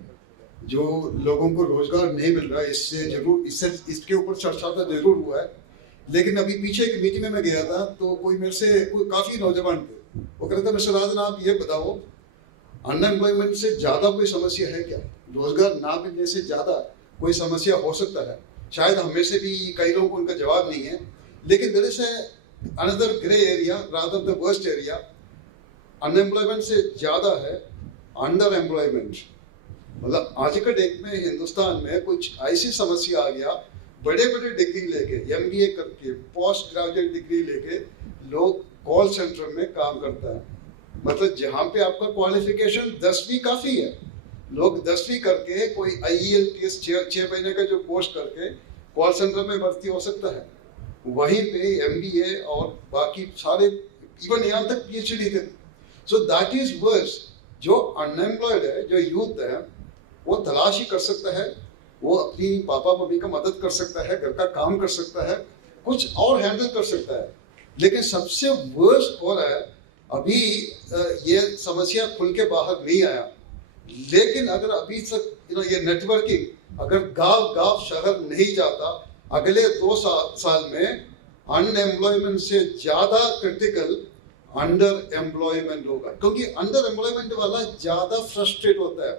जो लोगों को रोजगार नहीं मिल रहा है, इसके ऊपर चर्चा तो जरूर हुआ है। लेकिन अभी पीछे एक मीटिंग में मैं गया था तो कोई मेरे से काफी नौजवान थे, वो कहते मिस्टर राजन आप ये बताओ, अनएम्प्लॉयमेंट से ज्यादा कोई समस्या है क्या? रोजगार ना मिलने से ज्यादा कोई समस्या हो सकता है? शायद हमें से भी कई लोगों को उनका जवाब नहीं है, लेकिन there is another grey area rather the worst area. Unemployment से ज्यादा है अंडर एम्प्लॉयमेंट। मतलब आज के डेट में हिंदुस्तान में कुछ ऐसी समस्या आ गया, बड़े बड़े डिग्री लेके, MBA करके, पोस्ट ग्रेजुएट डिग्री लेके लोग कॉल सेंटर में काम करता है। मतलब जहाँ पे आपका क्वालिफिकेशन 10वीं काफी है, लोग 10वीं करके कोई IELTS 6 महीने का जो कोर्स करके कॉल सेंटर में भर्ती हो सकता है। वहीं पे MBA और बाकी सारे इवन यहाँ तक PhD तक। So that is worse. जो अनएम्प्लॉयड है, जो यूथ है, वो तलाश ही कर सकता है, वो अपनी पापा मम्मी का मदद कर सकता है, घर का काम कर सकता है, कुछ और हैंडल कर सकता है। लेकिन सबसे वर्स हो रहा है अभी ये समस्या खुल के बाहर नहीं आया, लेकिन अगर अभी तक ये नेटवर्किंग अगर गांव गांव शहर नहीं जाता, अगले 2 साल में अनएम्प्लॉयमेंट से ज्यादा क्रिटिकल अंडर एम्प्लॉयमेंट होगा, क्योंकि अंडर एम्प्लॉयमेंट वाला ज्यादा फ्रस्ट्रेट होता है।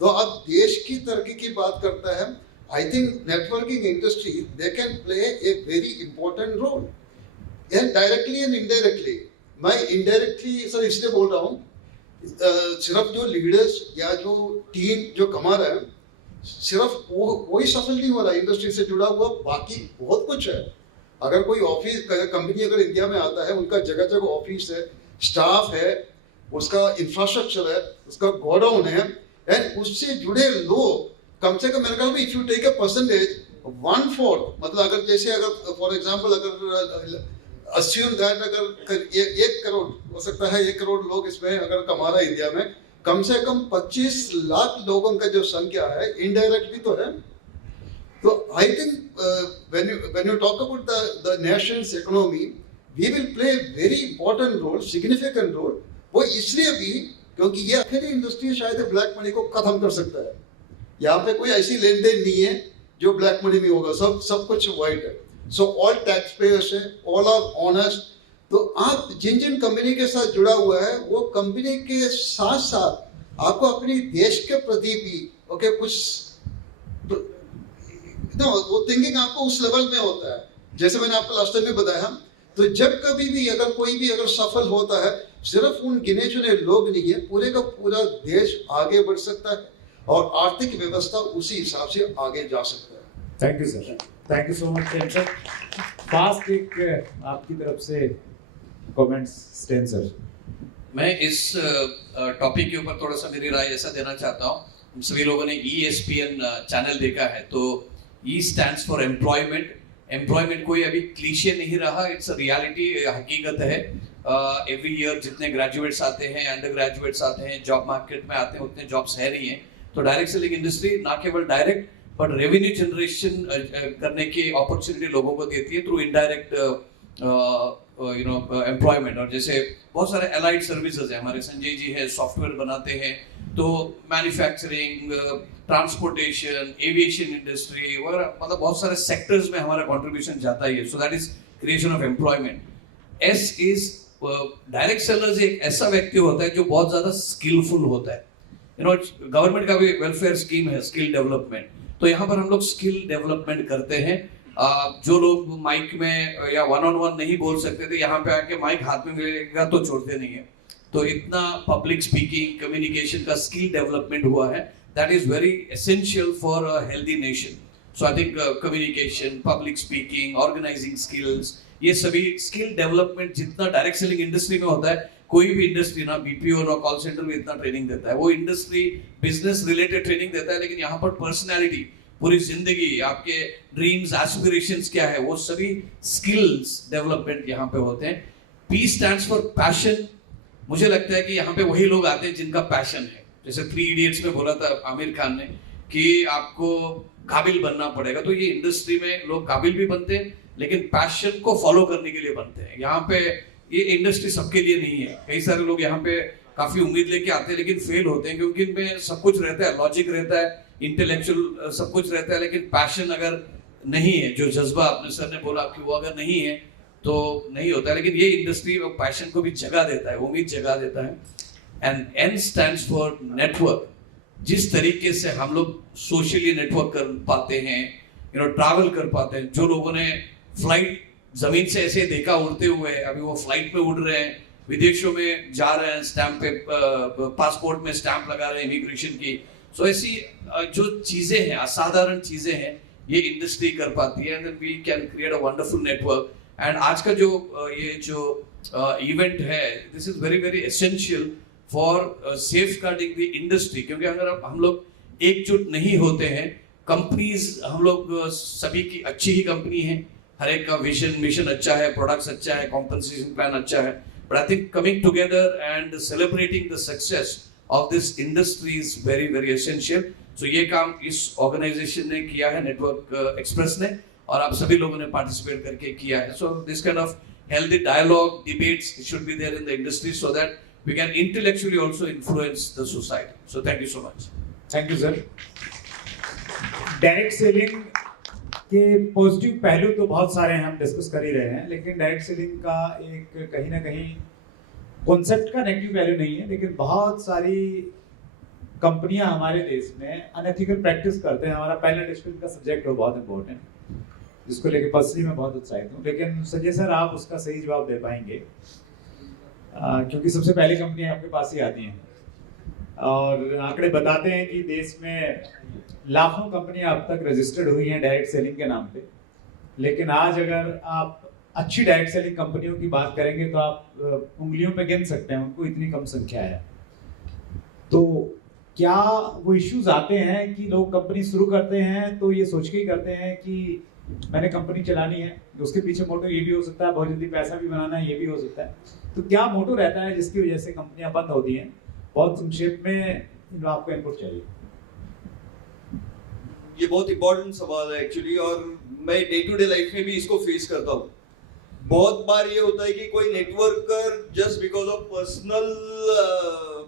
तो अब देश की तरक्की की बात करता है, I think networking industry they can play a very important role, and directly and indirectly. मैं इनडायरेक्टली सर इसलिए बोल रहा हूँ, सिर्फ जो लीडर्स या जो टीम जो कमा रहा है, सिर्फ वही सफल नहीं हो रहा इंडस्ट्री से जुड़ा हुआ, बाकी बहुत कुछ है। अगर कोई ऑफिस कंपनी अगर इंडिया में आता है, उनका जगह जगह ऑफिस है, स्टाफ है, उसका इंफ्रास्ट्रक्चर है, उसका गोडाउन है, एंड उससे जुड़े लोग कम से कम मेरे ख्याल में if you take a percentage 1/4, मतलब अगर जैसे अगर फॉर एग्जांपल अगर अस्यूम दैट अगर 1 करोड़ हो सकता है, 1 करोड़ लोग इसमें अगर कमा रहा है इंडिया में, कम से कम 25 लाख लोगों का जो संख्या है इनडायरेक्टली तो है। तो I think when you talk about the nation's economy, we will play very important role, significant role. वो इसलिए भी क्योंकि ये अकेली इंडस्ट्री शायद ब्लैक मनी को खत्म कर सकता है। यहाँ पे कोई ऐसी लेन देन नहीं है जो ब्लैक मनी में होगा, सब कुछ वाइट है। सो ऑल टैक्स पेयर्स है, ऑल आर ऑनेस्ट। तो आप जिन जिन कंपनी के साथ जुड़ा हुआ है, वो कंपनी के साथ साथ आपको अपनी देश के प्रति भी ओके कुछ वो थिंकिंग आपको उस लेवल में होता है। जैसे मैंने आपको लास्ट टाइम में बताया, तो जब कभी भी अगर कोई भी अगर सफल होता है, सिर्फ उन गिने चुने लोग नहीं है, पूरे का पूरा देश आगे बढ़ सकता है और आर्थिक व्यवस्था उसी हिसाब से आगे जा सकता है। Thank you sir, thank you so much sir. Fast एक आपकी तरफ से कमेंट्स स्टैन सर। मैं इस टॉपिक के ऊपर थोड़ा सा मेरी राय ऐसा देना चाहता हूँ। हम सभी लोगों ने ESPN चैनल देखा है, तो E stands for employment. Employment कोई अभी क्लीशे नहीं रहा, इट्स अ रियलिटी, हकीकत है। एवरी ईयर जितने ग्रेजुएट्स आते हैं, अंडर ग्रेजुएट्स आते हैं, जॉब मार्केट में आते हैं, उतने जॉब्स है नहीं है। तो डायरेक्ट सेलिंग इंडस्ट्री ना केवल डायरेक्ट बट रेवेन्यू जनरेशन करने की अपॉर्चुनिटी लोगों को देती है थ्रू इनडायरेक्ट एम्प्लॉयमेंट। और जैसे बहुत सारे अलाइड सर्विसेज है, हमारे संजय जी है, सॉफ्टवेयर बनाते हैं, तो मैन्युफैक्चरिंग, ट्रांसपोर्टेशन, एविएशन इंडस्ट्री वगैरह, मतलब बहुत सारे सेक्टर्स में हमारा कंट्रीब्यूशन जाता ही है। सो that is creation of employment. S is direct seller एक ऐसा व्यक्ति होता है जो बहुत ज्यादा स्किलफुल होता है। गवर्नमेंट का भी वेलफेयर स्कीम है स्किल डेवलपमेंट, तो यहाँ पर हम लोग स्किल डेवलपमेंट करते हैं। जो लोग माइक में या 1-on-1 नहीं बोल सकते थे, यहाँ पे आके माइक हाथ में मिलेगा तो छोड़ते नहीं है। तो इतना पब्लिक स्पीकिंग, कम्युनिकेशन का स्किल डेवलपमेंट हुआ है, that is very essential for a healthy nation. So I think communication, public speaking, organising skills, ये सभी स्किल डेवलपमेंट जितना डायरेक्ट सेलिंग इंडस्ट्री में होता है, कोई भी इंडस्ट्री ना BPO ना कॉल सेंटर में इतना ट्रेनिंग देता है। वो इंडस्ट्री बिजनेस रिलेटेड ट्रेनिंग देता है, लेकिन यहाँ पर पर्सनैलिटी, पूरी जिंदगी, आपके ड्रीम्स, एस्पिरेशंस क्या है, वो सभी स्किल्स डेवलपमेंट यहाँ पे होते हैं। P stands for passion. मुझे लगता है कि यहाँ पे वही लोग आते हैं जिनका पैशन है। जैसे 3 इडियट्स में बोला था आमिर खान ने कि आपको काबिल बनना पड़ेगा, तो ये इंडस्ट्री में लोग काबिल भी बनते हैं, लेकिन पैशन को फॉलो करने के लिए बनते हैं। यहाँ पे ये इंडस्ट्री सबके लिए नहीं है। कई सारे लोग यहाँ पे काफी उम्मीद लेके आते हैं, लेकिन फेल होते हैं, क्योंकि इनमें सब कुछ रहता है, लॉजिक रहता है, इंटेलेक्चुअल सब कुछ रहता है, लेकिन पैशन अगर नहीं है, जो जज्बा आपने सर ने बोला कि वो अगर नहीं है, तो नहीं होता है, लेकिन ये इंडस्ट्री पैशन को भी जगा देता है, उम्मीद जगा देता है। And N stands for network. जिस तरीके से हम लोग सोशली नेटवर्क कर पाते हैं, ट्रैवल कर पाते हैं, जो लोगों ने फ्लाइट जमीन से ऐसे देखा उड़ते हुए, अभी वो फ्लाइट में उड़ रहे हैं, विदेशों में जा रहे हैं, स्टैंप पे पासपोर्ट में स्टैंप लगा रहे हैं इमिग्रेशन की। सो ऐसी जो चीजें हैं, असाधारण चीजें हैं, ये इंडस्ट्री कर पाती है, and we can create a wonderful network. And आज का जो ये जो इवेंट है, this is very very essential for safeguarding the industry, क्योंकि अगर हम लोग एकजुट नहीं होते हैं, कंपनीज हम लोग सभी की अच्छी ही कंपनी है, हर एक का विजन मिशन अच्छा है, प्रोडक्ट्स अच्छा है, कॉम्पनसेशन प्लान अच्छा है, but I think coming together and celebrating the success of this industry is very very essential. So ये काम इस ऑर्गेनाइजेशन ने किया है, नेटवर्क एक्सप्रेस ने, और आप सभी लोगों ने पार्टिसिपेट करके किया है। So this kind of healthy dialogue, debates should be there in the industry so that we can intellectually also influence the society. So thank you so much. Thank you sir. Direct selling के पॉजिटिव पहलू तो बहुत सारे हैं, हम डिस्कस कर ही रहे हैं, लेकिन डायरेक्ट सेलिंग का एक कहीं ना कहीं कॉन्सेप्ट का नेगेटिव वैल्यू नहीं है, लेकिन बहुत सारी कंपनियां हमारे देश में अनएथिकल प्रैक्टिस करते हैं। हमारा पहला डिस्कशन का सब्जेक्ट हो बहुत इंपॉर्टेंट, जिसको लेके पर्सनली मैं बहुत उत्साहित हूँ, लेकिन संजय सर आप उसका सही जवाब दे पाएंगे, क्योंकि सबसे पहली कंपनियां आपके पास ही आती हैं और आंकड़े बताते हैं कि देश में लाखों कंपनियां अब तक रजिस्टर्ड हुई हैं डायरेक्ट सेलिंग के नाम पे। लेकिन आज अगर आप अच्छी डायरेक्ट सेलिंग कंपनियों की बात करेंगे तो आप उंगलियों पे गिन सकते हैं उनको, इतनी कम संख्या है। तो क्या वो इश्यूज आते हैं कि लोग कंपनी शुरू करते हैं तो ये सोच के ही करते हैं कि मैंने कंपनी चलानी है, उसके पीछे मोटो ये भी हो सकता है, बहुत जल्दी पैसा भी बनाना है, ये भी हो सकता है। तो क्या मोटो रहता है जिसकी वजह से कंपनियां बंद होती हैं? बहुत संक्षेप में आपको इनपुट चाहिए। ये बहुत इंपॉर्टेंट सवाल है एक्चुअली, और मैं डे टू डे लाइफ में भी इसको फेस करता हूँ। बहुत बार ये होता है कि कोई networker just because of personal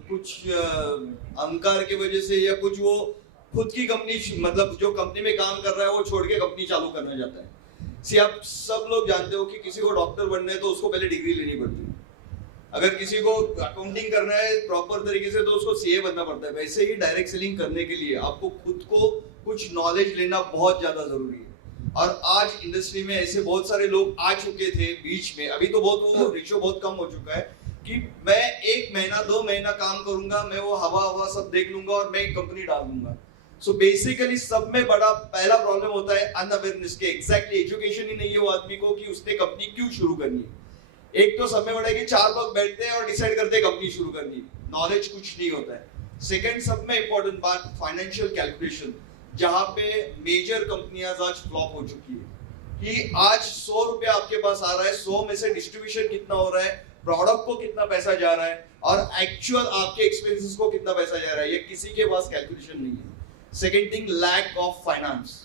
कुछ अहंकार की वजह से, या कुछ वो खुद की कंपनी, मतलब जो कंपनी में काम कर रहा है वो छोड़ के कंपनी चालू करना चाहता है। सी आप सब लोग जानते हो कि किसी को डॉक्टर बनना है तो उसको पहले डिग्री लेनी पड़ती है, अगर किसी को अकाउंटिंग करना है प्रॉपर तरीके से तो उसको सीए बनना पड़ता है। वैसे ही डायरेक्ट सेलिंग करने के लिए आपको खुद को कुछ नॉलेज लेना बहुत ज्यादा जरूरी है। और आज इंडस्ट्री में ऐसे बहुत सारे लोग आ चुके थे बीच में, अभी तो बहुत वो रेशियो बहुत कम हो चुका है कि मैं 1 महीना 2 महीना काम करूंगा, मैं वो हवा सब देख लूंगा और मैं एक कंपनी डाल दूंगा। सो बेसिकली सब में बड़ा पहला प्रॉब्लम होता है अनअवेयरनेस के, एग्जैक्टली एजुकेशन ही नहीं है वो आदमी को कि उसने कंपनी क्यों शुरू करनी है। एक तो सब में बड़ा है कि 4 लोग बैठते हैं और डिसाइड करते हैं कंपनी शुरू करनी, नॉलेज कुछ नहीं होता है। सेकंड सब में इंपॉर्टेंट बात फाइनेंशियल कैलकुलेशन, जहां पे मेजर कंपनियां आज फ्लॉप हो चुकी है कि आज 100 रुपए आपके पास आ रहा है, 100 में से डिस्ट्रीब्यूशन कितना हो रहा है, प्रोडक्ट को कितना पैसा जा रहा है और एक्चुअल आपके एक्सपेंसेस को कितना पैसा जा रहा है, ये किसी के पास कैलकुलेशन नहीं है। Second thing lack of finance,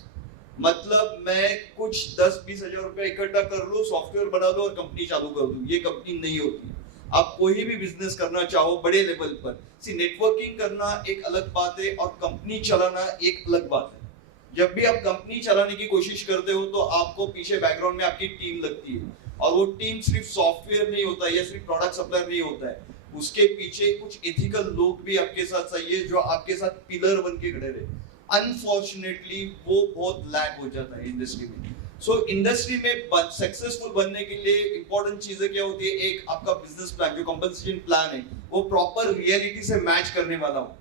मतलब मैं कुछ 10-20 हजार रुपए इकट्ठा कर लूं, सॉफ्टवेयर बना दो और कंपनी चालू कर दूं, ये कंपनी नहीं होती। आप कोई भी बिजनेस करना चाहो बड़े लेवल पर, नेटवर्किंग करना एक अलग बात है और कंपनी चलाना एक अलग बात है। जब भी आप कंपनी चलाने की कोशिश करते हो तो आपको पीछे बैकग्राउंड में आपकी टीम लगती है, और वो टीम सिर्फ सॉफ्टवेयर नहीं होता है या सिर्फ प्रोडक्ट सप्लायर नहीं होता है, उसके पीछे कुछ एथिकल लोग भी आपके साथ चाहिए जो आपके साथ पिलर बन के खड़े रहे। अनफॉर्चुनेटली वो बहुत लैक हो जाता है इंडस्ट्री में। सो इंडस्ट्री में सक्सेसफुल बनने के लिए इंपॉर्टेंट चीजें क्या होती है, एक आपका बिजनेस प्लान, जो कॉम्पनसेशन प्लान है वो प्रॉपर रियलिटी से मैच करने वाला हो।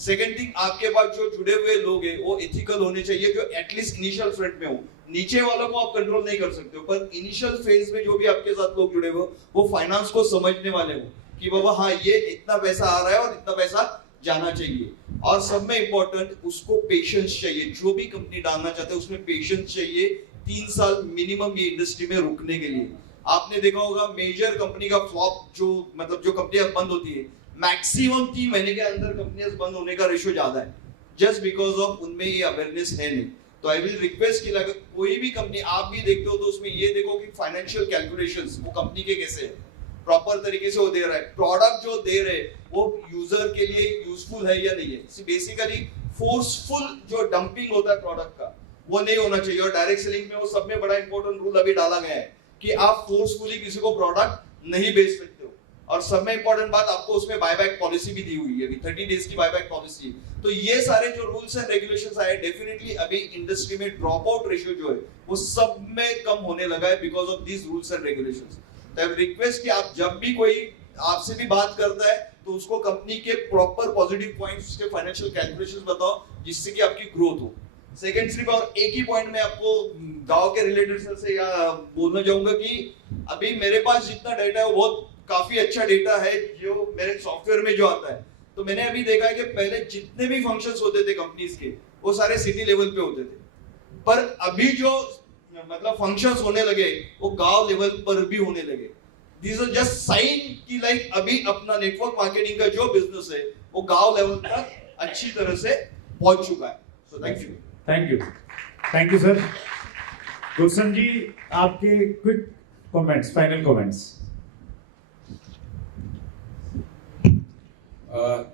सेकंड थिंग, आपके पास जो जुड़े हुए लोग हैं वो एथिकल होने चाहिए, जो एटलीस्ट इनिशियल फ्रंट में हो। नीचे वालों को आप कंट्रोल नहीं कर सकते हो, पर इनिशियल फेज में जो भी आपके साथ लोग जुड़े हुए वो फाइनेंस को समझने वाले हो कि बाबा हाँ ये इतना पैसा आ रहा है और इतना पैसा जाना चाहिए। और सब में इंपॉर्टेंट उसको पेशेंस चाहिए, जो भी कंपनी डालना चाहते हैं उसमें पेशेंस चाहिए। 3 साल मिनिमम ये इंडस्ट्री में रुकने के लिए। आपने देखा होगा मेजर कंपनी का फ्लॉप, जो मतलब जो कंपनियां बंद होती है मैक्सिमम 3 महीने के अंदर कंपनियां बंद होने का रेशियो ज्यादा है, जस्ट बिकॉज ऑफ उनमें ये अवेयरनेस है नहीं। तो आई विल रिक्वेस्ट कि अगर कोई भी कंपनी आप भी देखते हो तो उसमें ये देखो कि फाइनेंशियल कैलकुलेशंस वो कंपनी के कैसे है, प्रॉपर तरीके से वो दे रहा है, प्रोडक्ट जो दे रहे वो यूजर के लिए यूजफुल है या नहीं है। बेसिकली फोर्सफुल जो डंपिंग होता है प्रोडक्ट का वो नहीं होना चाहिए। और डायरेक्ट सेलिंग में वो सब में बड़ा इंपॉर्टेंट रूल अभी डाला गया है कि आप फोर्सफुली किसी को प्रोडक्ट नहीं बेच सकते हो। और सब में इंपॉर्टेंट बात, आपको उसमें बायबैक पॉलिसी भी दी हुई है, अभी 30 डेज की बायबैक पॉलिसी। तो ये सारे जो रूल्स एंड रेगुलेशंस आए, डेफिनेटली अभी इंडस्ट्री में ड्रॉप आउट रेशियो जो है वो सब में कम होने लगा है because of these rules and regulations. तो आई रिक्वेस्ट कि आप जब भी कोई आपसे भी बात करता है तो उसको कंपनी के प्रॉपर पॉजिटिव पॉइंट्स, उसके फाइनेंशियल कैलकुलेशंस बताओ जिससे कि आपकी ग्रोथ हो। सेकंड सिर्फ और एक ही पॉइंट में आपको गांव के रिलेटेड से या बोलना चाहूंगा कि अभी मेरे पास जितना डेटा है वो बहुत काफी अच्छा डेटा है जो मेरे सॉफ्टवेयर में जो आता है। तो मैंने अभी देखा है कि पहले जितने भी फंक्शंस होते थे कंपनीज के वो सारे सिटी लेवल पे होते थे, पर अभी जो मतलब फंक्शंस होने लगे वो गांव लेवल पर भी होने लगे। दिस इज जस्ट साइन कि लाइक अभी अपना नेटवर्क मार्केटिंग का जो बिजनेस है वो गांव लेवल तक अच्छी तरह से पहुंच चुका है। So thank you sir. Gulshan ji, आपके क्विक कमेंट्स, फाइनल कमेंट्स।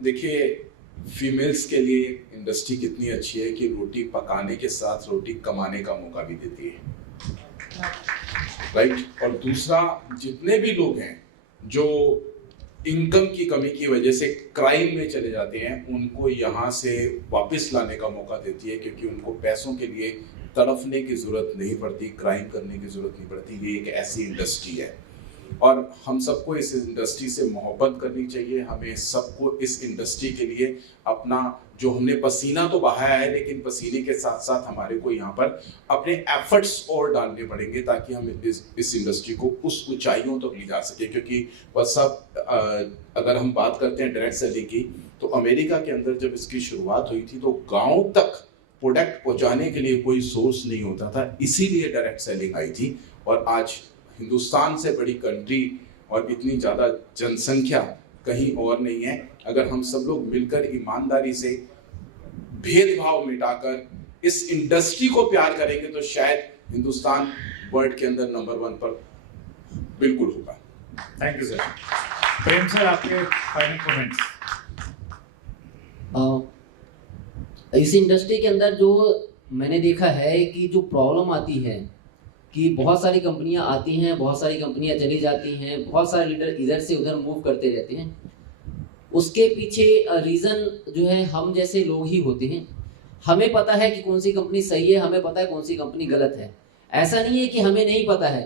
देखिए, फीमेल्स के लिए इंडस्ट्री कितनी अच्छी है कि रोटी पकाने के साथ रोटी कमाने का मौका भी देती है, राइट। और दूसरा, जितने भी लोग हैं जो इनकम की कमी की वजह से क्राइम में चले जाते हैं, उनको यहाँ से वापस लाने का मौका देती है, क्योंकि उनको पैसों के लिए तड़फने की जरूरत नहीं पड़ती, क्राइम करने की जरूरत नहीं पड़ती। ये एक ऐसी इंडस्ट्री है और हम सबको इस इंडस्ट्री से मोहब्बत करनी चाहिए। हमें सबको इस इंडस्ट्री के लिए अपना जो हमने पसीना तो बहाया है, लेकिन पसीने के साथ साथ हमारे को यहाँ पर अपने एफर्ट्स और डालने पड़ेंगे ताकि हम इस इंडस्ट्री को उस ऊंचाइयों तक ले जा सके। क्योंकि बस सब अगर हम बात करते हैं डायरेक्ट सेलिंग की, तो अमेरिका के अंदर जब इसकी शुरुआत हुई थी तो गाँव तक प्रोडक्ट पहुँचाने के लिए कोई सोर्स नहीं होता था, इसीलिए डायरेक्ट सेलिंग आई थी। और आज हिंदुस्तान से बड़ी कंट्री और इतनी ज़्यादा जनसंख्या कहीं और नहीं है। अगर हम सब लोग मिलकर ईमानदारी से भेदभाव मिटाकर इस इंडस्ट्री को प्यार करेंगे तो शायद हिंदुस्तान वर्ल्ड के अंदर नंबर 1 पर बिल्कुल होगा। Thank you sir. Prem sir, आपके फाइनल कमेंट्स। इस इंडस्ट्री के अंदर जो मैंने देखा है कि जो प्रॉब्लम आती है कि बहुत सारी कंपनियां आती हैं, बहुत सारी कंपनियां चली जाती हैं, बहुत सारे लीडर इधर से उधर मूव करते रहते हैं। उसके पीछे रीज़न जो है हम जैसे लोग ही होते हैं। हमें पता है कि कौन सी कंपनी सही है, हमें पता है कौन सी कंपनी गलत है। ऐसा नहीं है कि हमें नहीं पता है।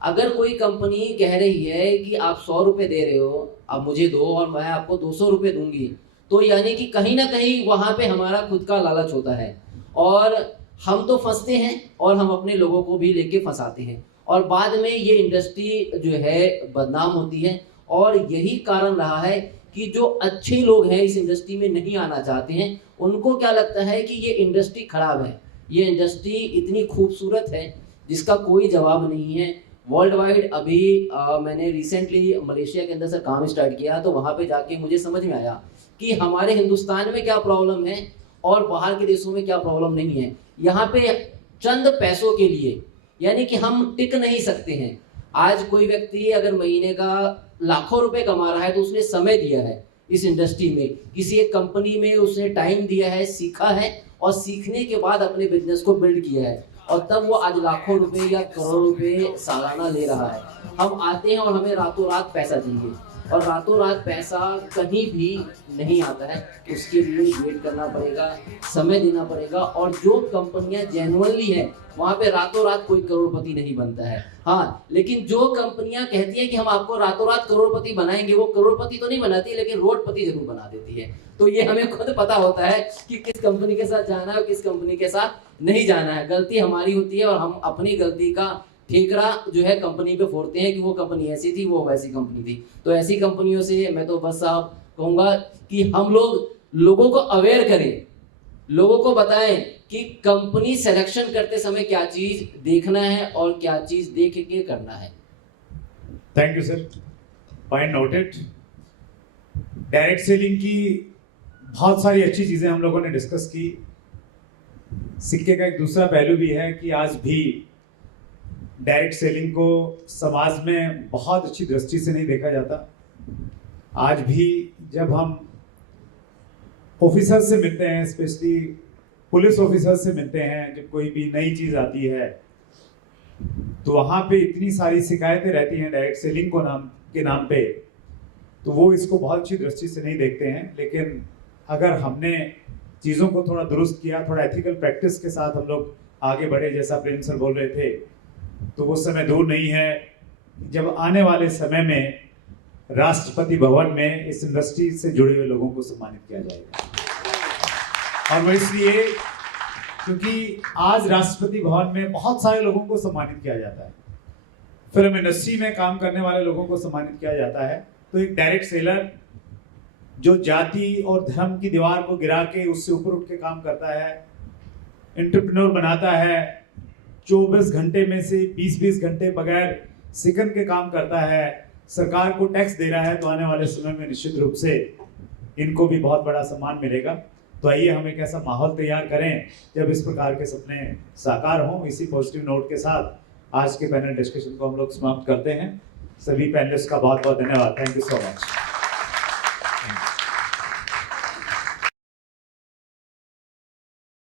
अगर कोई कंपनी कह रही है कि आप 100 रुपये दे रहे हो, अब मुझे दो और मैं आपको 200 रुपये दूंगी, तो यानी कि कहीं ना कहीं वहाँ पे हमारा खुद का लालच होता है और हम तो फंसते हैं और हम अपने लोगों को भी लेके फंसाते हैं और बाद में ये इंडस्ट्री जो है बदनाम होती है। और यही कारण रहा है कि जो अच्छे लोग हैं इस इंडस्ट्री में नहीं आना चाहते हैं। उनको क्या लगता है कि ये इंडस्ट्री खराब है, ये इंडस्ट्री इतनी खूबसूरत है जिसका कोई जवाब नहीं है। वर्ल्ड वाइड अभी मैंने रिसेंटली मलेशिया के अंदर से काम स्टार्ट किया, तो वहाँ पे जाके मुझे समझ में आया कि हमारे हिंदुस्तान में क्या प्रॉब्लम है और बाहर के देशों में क्या प्रॉब्लम नहीं है। यहाँ पे चंद पैसों के लिए यानी कि हम टिक नहीं सकते हैं। आज कोई व्यक्ति अगर महीने का लाखों रुपए कमा रहा है तो उसने समय दिया है इस इंडस्ट्री में, किसी एक कंपनी में उसने टाइम दिया है, सीखा है और सीखने के बाद अपने बिजनेस को बिल्ड किया है और तब वो आज लाखों रुपए या करोड़ों रुपए सालाना ले रहा है। हम आते हैं और हमें रातों रात पैसा चाहिए और रातों रात पैसा कहीं भी नहीं आता है। उसके लिए वेट करना पड़ेगा, समय देना पड़ेगा और जो कंपनियां जेन्युइनली हैं वहाँ पे रातों रात कोई करोड़पति नहीं बनता है। हाँ, लेकिन जो कंपनियां कहती हैं कि हम आपको रातों रात करोड़पति बनाएंगे, वो करोड़पति तो नहीं बनाती लेकिन रोडपति जरूर बना देती है। तो ये हमें खुद पता होता है कि किस कंपनी के साथ जाना है और किस कंपनी के साथ नहीं जाना है। गलती हमारी होती है और हम अपनी गलती का ठेकरा जो है कंपनी पे फोड़ते हैं कि वो कंपनी ऐसी थी, वो वैसी कंपनी थी। तो ऐसी कंपनियों से मैं तो बस साहब कहूँगा कि हम लोगों को अवेयर करें, लोगों को बताएं कि कंपनी सिलेक्शन करते समय क्या चीज देखना है और क्या चीज देख के करना है। Thank you sir, point noted. Direct selling की बहुत सारी अच्छी चीजें हम लोगों ने डिस्कस की। सिक्के का एक दूसरा पहलू भी है कि आज भी डायरेक्ट सेलिंग को समाज में बहुत अच्छी दृष्टि से नहीं देखा जाता। आज भी जब हम ऑफिसर से मिलते हैं, स्पेशली पुलिस ऑफिसर से मिलते हैं, जब कोई भी नई चीज़ आती है तो वहाँ पे इतनी सारी शिकायतें रहती हैं डायरेक्ट सेलिंग के नाम पे, तो वो इसको बहुत अच्छी दृष्टि से नहीं देखते हैं। लेकिन अगर हमने चीज़ों को थोड़ा दुरुस्त किया, थोड़ा एथिकल प्रैक्टिस के साथ हम लोग आगे बढ़े, जैसा प्रेम सर बोल रहे थे, तो वो समय दूर नहीं है जब आने वाले समय में राष्ट्रपति भवन में इस इंडस्ट्री से जुड़े हुए लोगों को सम्मानित किया जाएगा। और वो इसलिए क्योंकि आज राष्ट्रपति भवन में बहुत सारे लोगों को सम्मानित किया जाता है, फिल्म इंडस्ट्री में काम करने वाले लोगों को सम्मानित किया जाता है। तो एक डायरेक्ट सेलर जो जाति और धर्म की दीवार को गिरा के उससे ऊपर उठ के काम करता है, एंटरप्रेन्योर बनाता है, 24 घंटे में से 20-20 घंटे बगैर सेकंड के काम करता है, सरकार को टैक्स दे रहा है, तो आने वाले समय में निश्चित रूप से इनको भी बहुत बड़ा सम्मान मिलेगा। तो आइए हम एक ऐसा माहौल तैयार करें जब इस प्रकार के सपने साकार हों। इसी पॉजिटिव नोट के साथ आज के पैनल डिस्कशन को हम लोग समाप्त करते हैं। सभी पैनलिस्ट का बहुत बहुत धन्यवाद। Thank you so much.